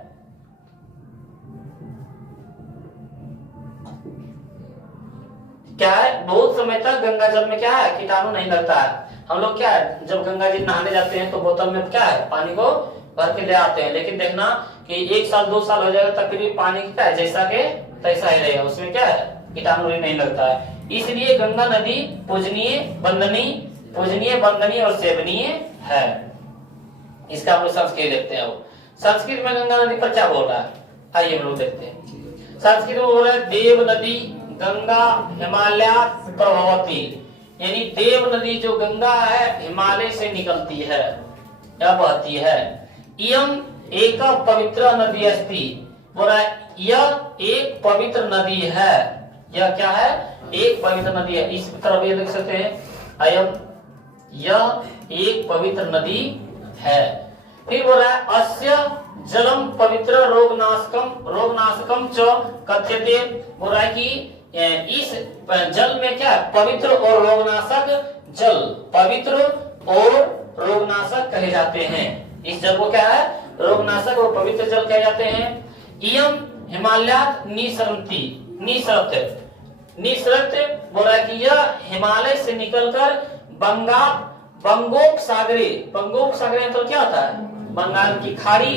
क्या है, बहुत समय तक गंगा जल में क्या है, कीटाणु नहीं लगता है। हम लोग क्या है, जब गंगा जी नहाने जाते हैं तो बोतल में क्या है, पानी को भर के ले आते हैं, लेकिन देखना कि 1 साल 2 साल हो जाएगा तब फिर पानी क्या है, जैसा के तैसा ही रहेगा, उसमें क्या है, कीटाणु नहीं लगता है। इसलिए गंगा नदी पूजनीय, वंदनीय और सेवनीय है। इसका हम लोग संस्कृत देखते हैं। संस्कृत में गंगा नदी पर क्या बोल रहा है, आइए हम लोग देखते हैं। संस्कृत में बोल रहा है देव नदी गंगा हिमालय प्रभवती, यानी देव नदी जो गंगा है हिमालय से निकलती है या बहती है। इयम एक पवित्र नदी अस्ति, बोला यह एक पवित्र नदी है। यह क्या है, एक पवित्र नदी है। इस तरफ ये देख सकते हैं, अयम यह एक पवित्र नदी है। फिर बोल रहा है अस्य जलम पवित्र रोगनाशकम च कथ्यते, बोल रहा है कि इस जल में क्या पवित्र और रोगनाशक जल, पवित्र और रोगनाशक कहे जाते हैं। इस जल को क्या है, रोगनाशक और पवित्र जल कहे जाते हैं। इयम हिमालयात निसरत, बोल रहा है कि यह हिमालय से निकलकर बंगोपसागरी मतलब क्या होता है, बंगाल की खाड़ी,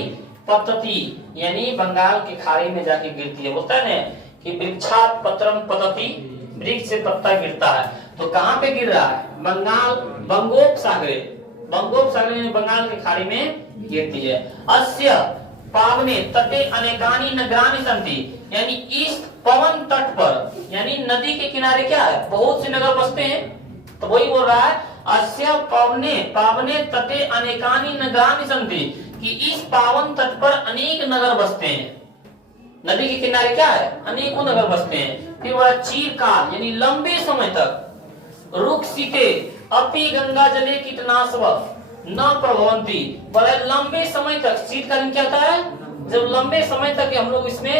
पतती यानी बंगाल की खाड़ी में जाके गिरती है। बोलता है ना कि वृक्षात पत्रम पतति, वृक्ष से पत्ता गिरता है। तो कहाँ पे गिर रहा है, बंगोपसागरी यानी बंगाल की खाड़ी में गिरती है। अस्य पावने तटे अनेकानि नगराणि सन्ति, यानी इस पवन तट पर यानी नदी के किनारे क्या है, बहुत से नगर बसते हैं। तो वही बोल रहा है अस्य पावने तटे अनेकानि नगराणि सन्ति, कि इस पावन तट पर अनेक नगर बसते हैं। नदी के किनारे क्या है, अनेकों नगर बसते हैं। फिर वह चिरकाल यानी लंबे समय तक रुक सीते अपि गंगा जले कीटनाशव न प्रभवंती, बड़े लंबे समय तक, शीतकालीन क्या होता है, जब लंबे समय तक हम लोग इसमें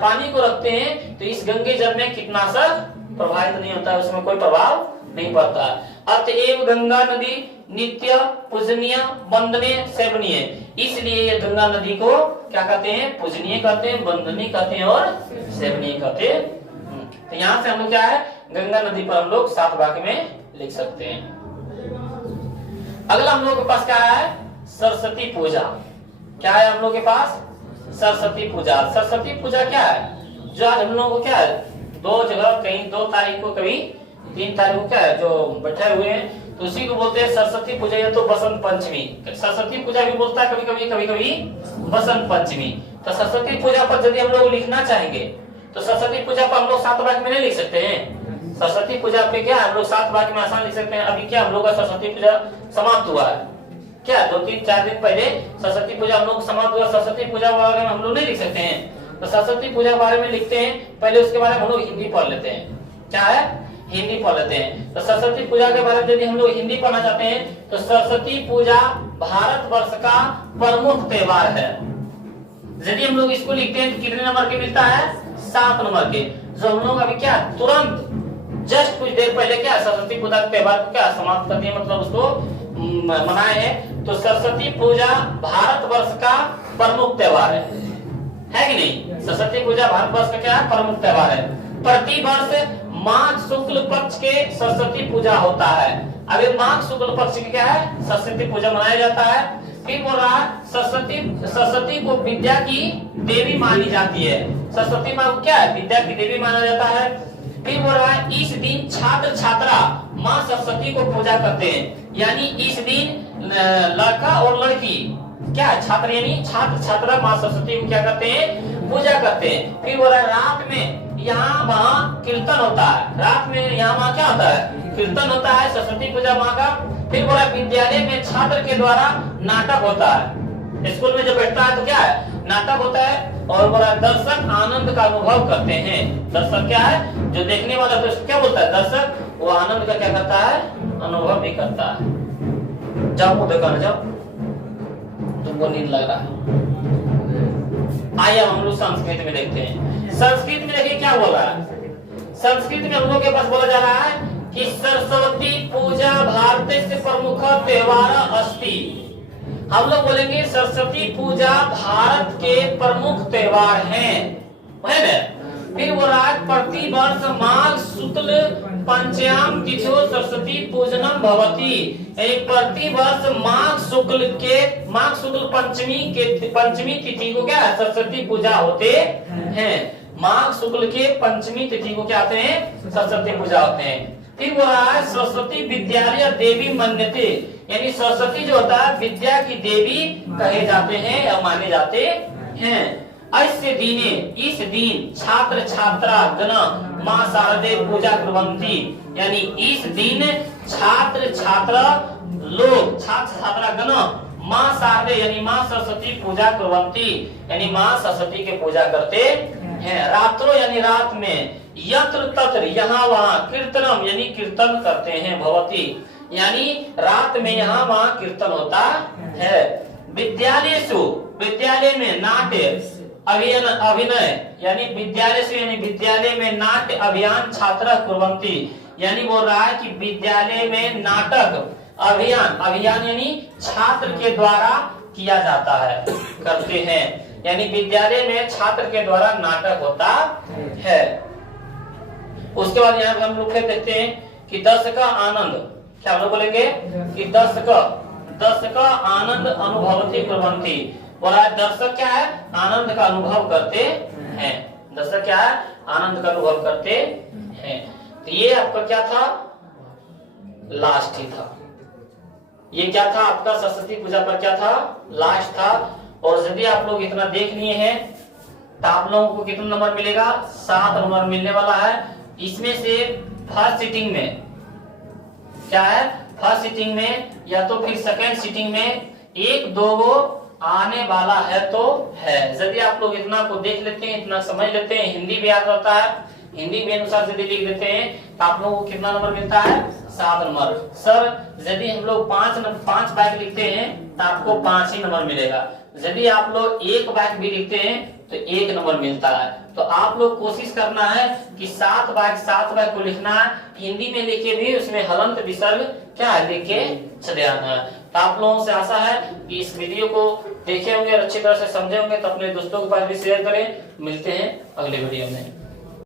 पानी को रखते हैं तो इस गंगे जल में कीटनाशक प्रभावित नहीं होता है, उसमें कोई प्रभाव नहीं पड़ता। अतएव गंगा नदी नित्य पूजनीय, वंदनीय, सेवनीय, इसलिए ये गंगा नदी को क्या कहते हैं, पूजनीय कहते हैं, वंदनीय कहते हैं और सेवनीय कहते हैं। तो यहाँ से हम लोग क्या है, गंगा नदी पर हम लोग 7 वाक्य में लिख सकते हैं। अगला हम लोग के पास क्या है, सरस्वती पूजा। क्या है हम लोग के पास, सरस्वती पूजा। सरस्वती पूजा क्या है, जो आज हम लोग को क्या है, 2 जगह, कहीं 2 तारीख को, कभी 3 तारीख को क्या है जो बैठे हुए हैं, तो उसी को बोलते हैं सरस्वती पूजा या तो बसंत पंचमी। सरस्वती पूजा भी बोलता है कभी कभी बसंत पंचमी। तो सरस्वती पूजा पर यदि हम लोग लिखना चाहेंगे तो सरस्वती पूजा पर हम लोग 7 वाक्य में नहीं लिख सकते हैं। सरस्वती पूजा पे क्या हम लोग 7 वाक्य में आसान लिख सकते हैं। अभी क्या हम लोग का सरस्वती पूजा समाप्त हुआ है, क्या 2-3-4 दिन पहले सरस्वती पूजा हम लोग समाप्त हुआ। सरस्वती पूजा के बारे में हम लोग नहीं लिख सकते हैं, तो सरस्वती पूजा के बारे में लिखते हैं, पहले उसके बारे में हम लोग हिंदी पढ़ लेते हैं। क्या है, हिंदी पढ़ लेते हैं। तो सरस्वती पूजा के बारे में यदि हम लोग हिंदी पढ़ना चाहते हैं तो सरस्वती पूजा भारत वर्ष का प्रमुख त्योहार है। यदि हम लोग इसको लिखते हैं तो कितने नंबर के मिलता है, 7 नंबर के। जो हम लोग अभी क्या तुरंत जस्ट कुछ देर पहले क्या सरस्वती पूजा के त्योहार को क्या समाप्त कर दिया, मतलब उसको मनाए हैं। तो सरस्वती पूजा भारत वर्ष का प्रमुख त्योहार है कि नहीं। सरस्वती पूजा भारत वर्ष का क्या प्रमुख त्योहार है। प्रति वर्ष माघ शुक्ल पक्ष के सरस्वती पूजा होता है। अभी माघ शुक्ल पक्ष की क्या है, सरस्वती पूजा मनाया जाता है। फिर बोल रहा है सरस्वती को विद्या की देवी मानी जाती है। सरस्वती माँ को क्या है, विद्या की देवी माना जाता है। फिर बोल रहा है इस दिन छात्र छात्रा माँ सरस्वती को पूजा करते हैं, यानी इस दिन लड़का और लड़की क्या छात्र यानी छात्र छात्रा माँ सरस्वती को क्या करते हैं, पूजा करते हैं। फिर बोला रात में यहाँ वहाँ कीर्तन होता है, रात में यहाँ वहाँ क्या होता है, कीर्तन होता है, सरस्वती पूजा माँ का। फिर बोला विद्यालय में छात्र के द्वारा नाटक होता है, स्कूल में जब बैठता है तो क्या है, नाटक होता है। और बोला दर्शक आनंद का अनुभव करते हैं। दर्शक क्या है, जो देखने वाला तो क्या बोलता है, दर्शक वो आनंद का क्या करता है, अनुभव भी करता है। जाओ मुंह दिखाने जाओ, तुमको नींद लग रहा है। आइए हम लोग संस्कृत में देखते हैं। संस्कृत में देखिए क्या बोला है। संस्कृत में हम लोग के पास बोला जा रहा है कि सरस्वती पूजा भारत प्रमुख त्योहार अस्ति। हम लोग बोलेंगे सरस्वती पूजा भारत के प्रमुख त्योहार हैं, है ना। फिर वो रात प्रति वर्ष माघ शुक्ल पंचयाम तिथि सरस्वती पूजनम भवती। प्रति वर्ष माघ शुक्ल पंचमी तिथि को क्या है, सरस्वती पूजा होते हैं। माघ शुक्ल के पंचमी तिथि को क्या आते हैं, सरस्वती पूजा होते हैं। फिर वो रहा है सरस्वती विद्यालय देवी मन्यते, यानी सरस्वती जो होता है विद्या की देवी कहे जाते हैं या माने जाते हैं। अस्य दिने, इस दिन छात्र छात्रा गण माँ शारदे पूजा कुर्वन्ति, यानी इस दिन छात्र छात्रा लोग, छात्र छात्रा गण माँ शारदे यानी माँ सरस्वती पूजा कुर्वन्ति, यानी माँ सरस्वती की पूजा करते हैं। रात्रो यानी रात में, यत्र तत्र यहाँ वहाँ, कीर्तनम यानी कीर्तन करते हैं, भवती यानी रात में यहाँ वहाँ कीर्तन होता है। विद्यालयेषु, विद्यालय में नाट्य अभिनय यानी विद्यालय से यानी विद्यालय में नाट्य अभियान छात्र कुर्वन्ति, यानी बोल रहा है कि विद्यालय में नाटक अभियान यानी छात्र के द्वारा किया जाता है, करते हैं, यानी विद्यालय में छात्र के द्वारा नाटक होता है। उसके बाद यहाँ हम लोग देखते हैं कि दस का आनंद, क्या हम लोग बोलेंगे कि दस का आनंद अनुभवती कुर्वन्ति। बोला दर्शक क्या है, आनंद का अनुभव करते हैं। दर्शक क्या है, आनंद का अनुभव करते हैं। तो ये आपका क्या था, लास्ट ही था। ये क्या था आपका सरस्वती पूजा पर क्या था, लास्ट था। और यदि आप लोग इतना देख लिए हैं तो आप लोगों को कितना नंबर मिलेगा, 7 नंबर मिलने वाला है। इसमें से फर्स्ट सीटिंग में क्या है, फर्स्ट सीटिंग में या तो फिर सेकेंड सीटिंग में 1-2 गो आने वाला है तो है। यदि आप लोग इतना को देख लेते हैं, इतना समझ लेते हैं, हिंदी भी याद रहता है, हिंदी के अनुसार यदि लिख देते हैं तो आप लोगों को कितना नंबर मिलता है, 7 नंबर। सर यदि हम लोग 5 वाक्य लिखते हैं तो आपको 5 ही नंबर मिलेगा। यदि आप लोग 1 वाक्य भी लिखते हैं तो 1 नंबर मिलता है। तो आप लोग कोशिश करना है कि 7 वाक्य को लिखना है, हिंदी में लिखे भी उसमें हलंत विसर्ग क्या है लिख के चले आना है। तो आप लोगों से आशा है कि इस वीडियो को देखे होंगे और अच्छी तरह से समझे होंगे, तो अपने दोस्तों के पास भी शेयर करें। मिलते हैं अगले वीडियो में।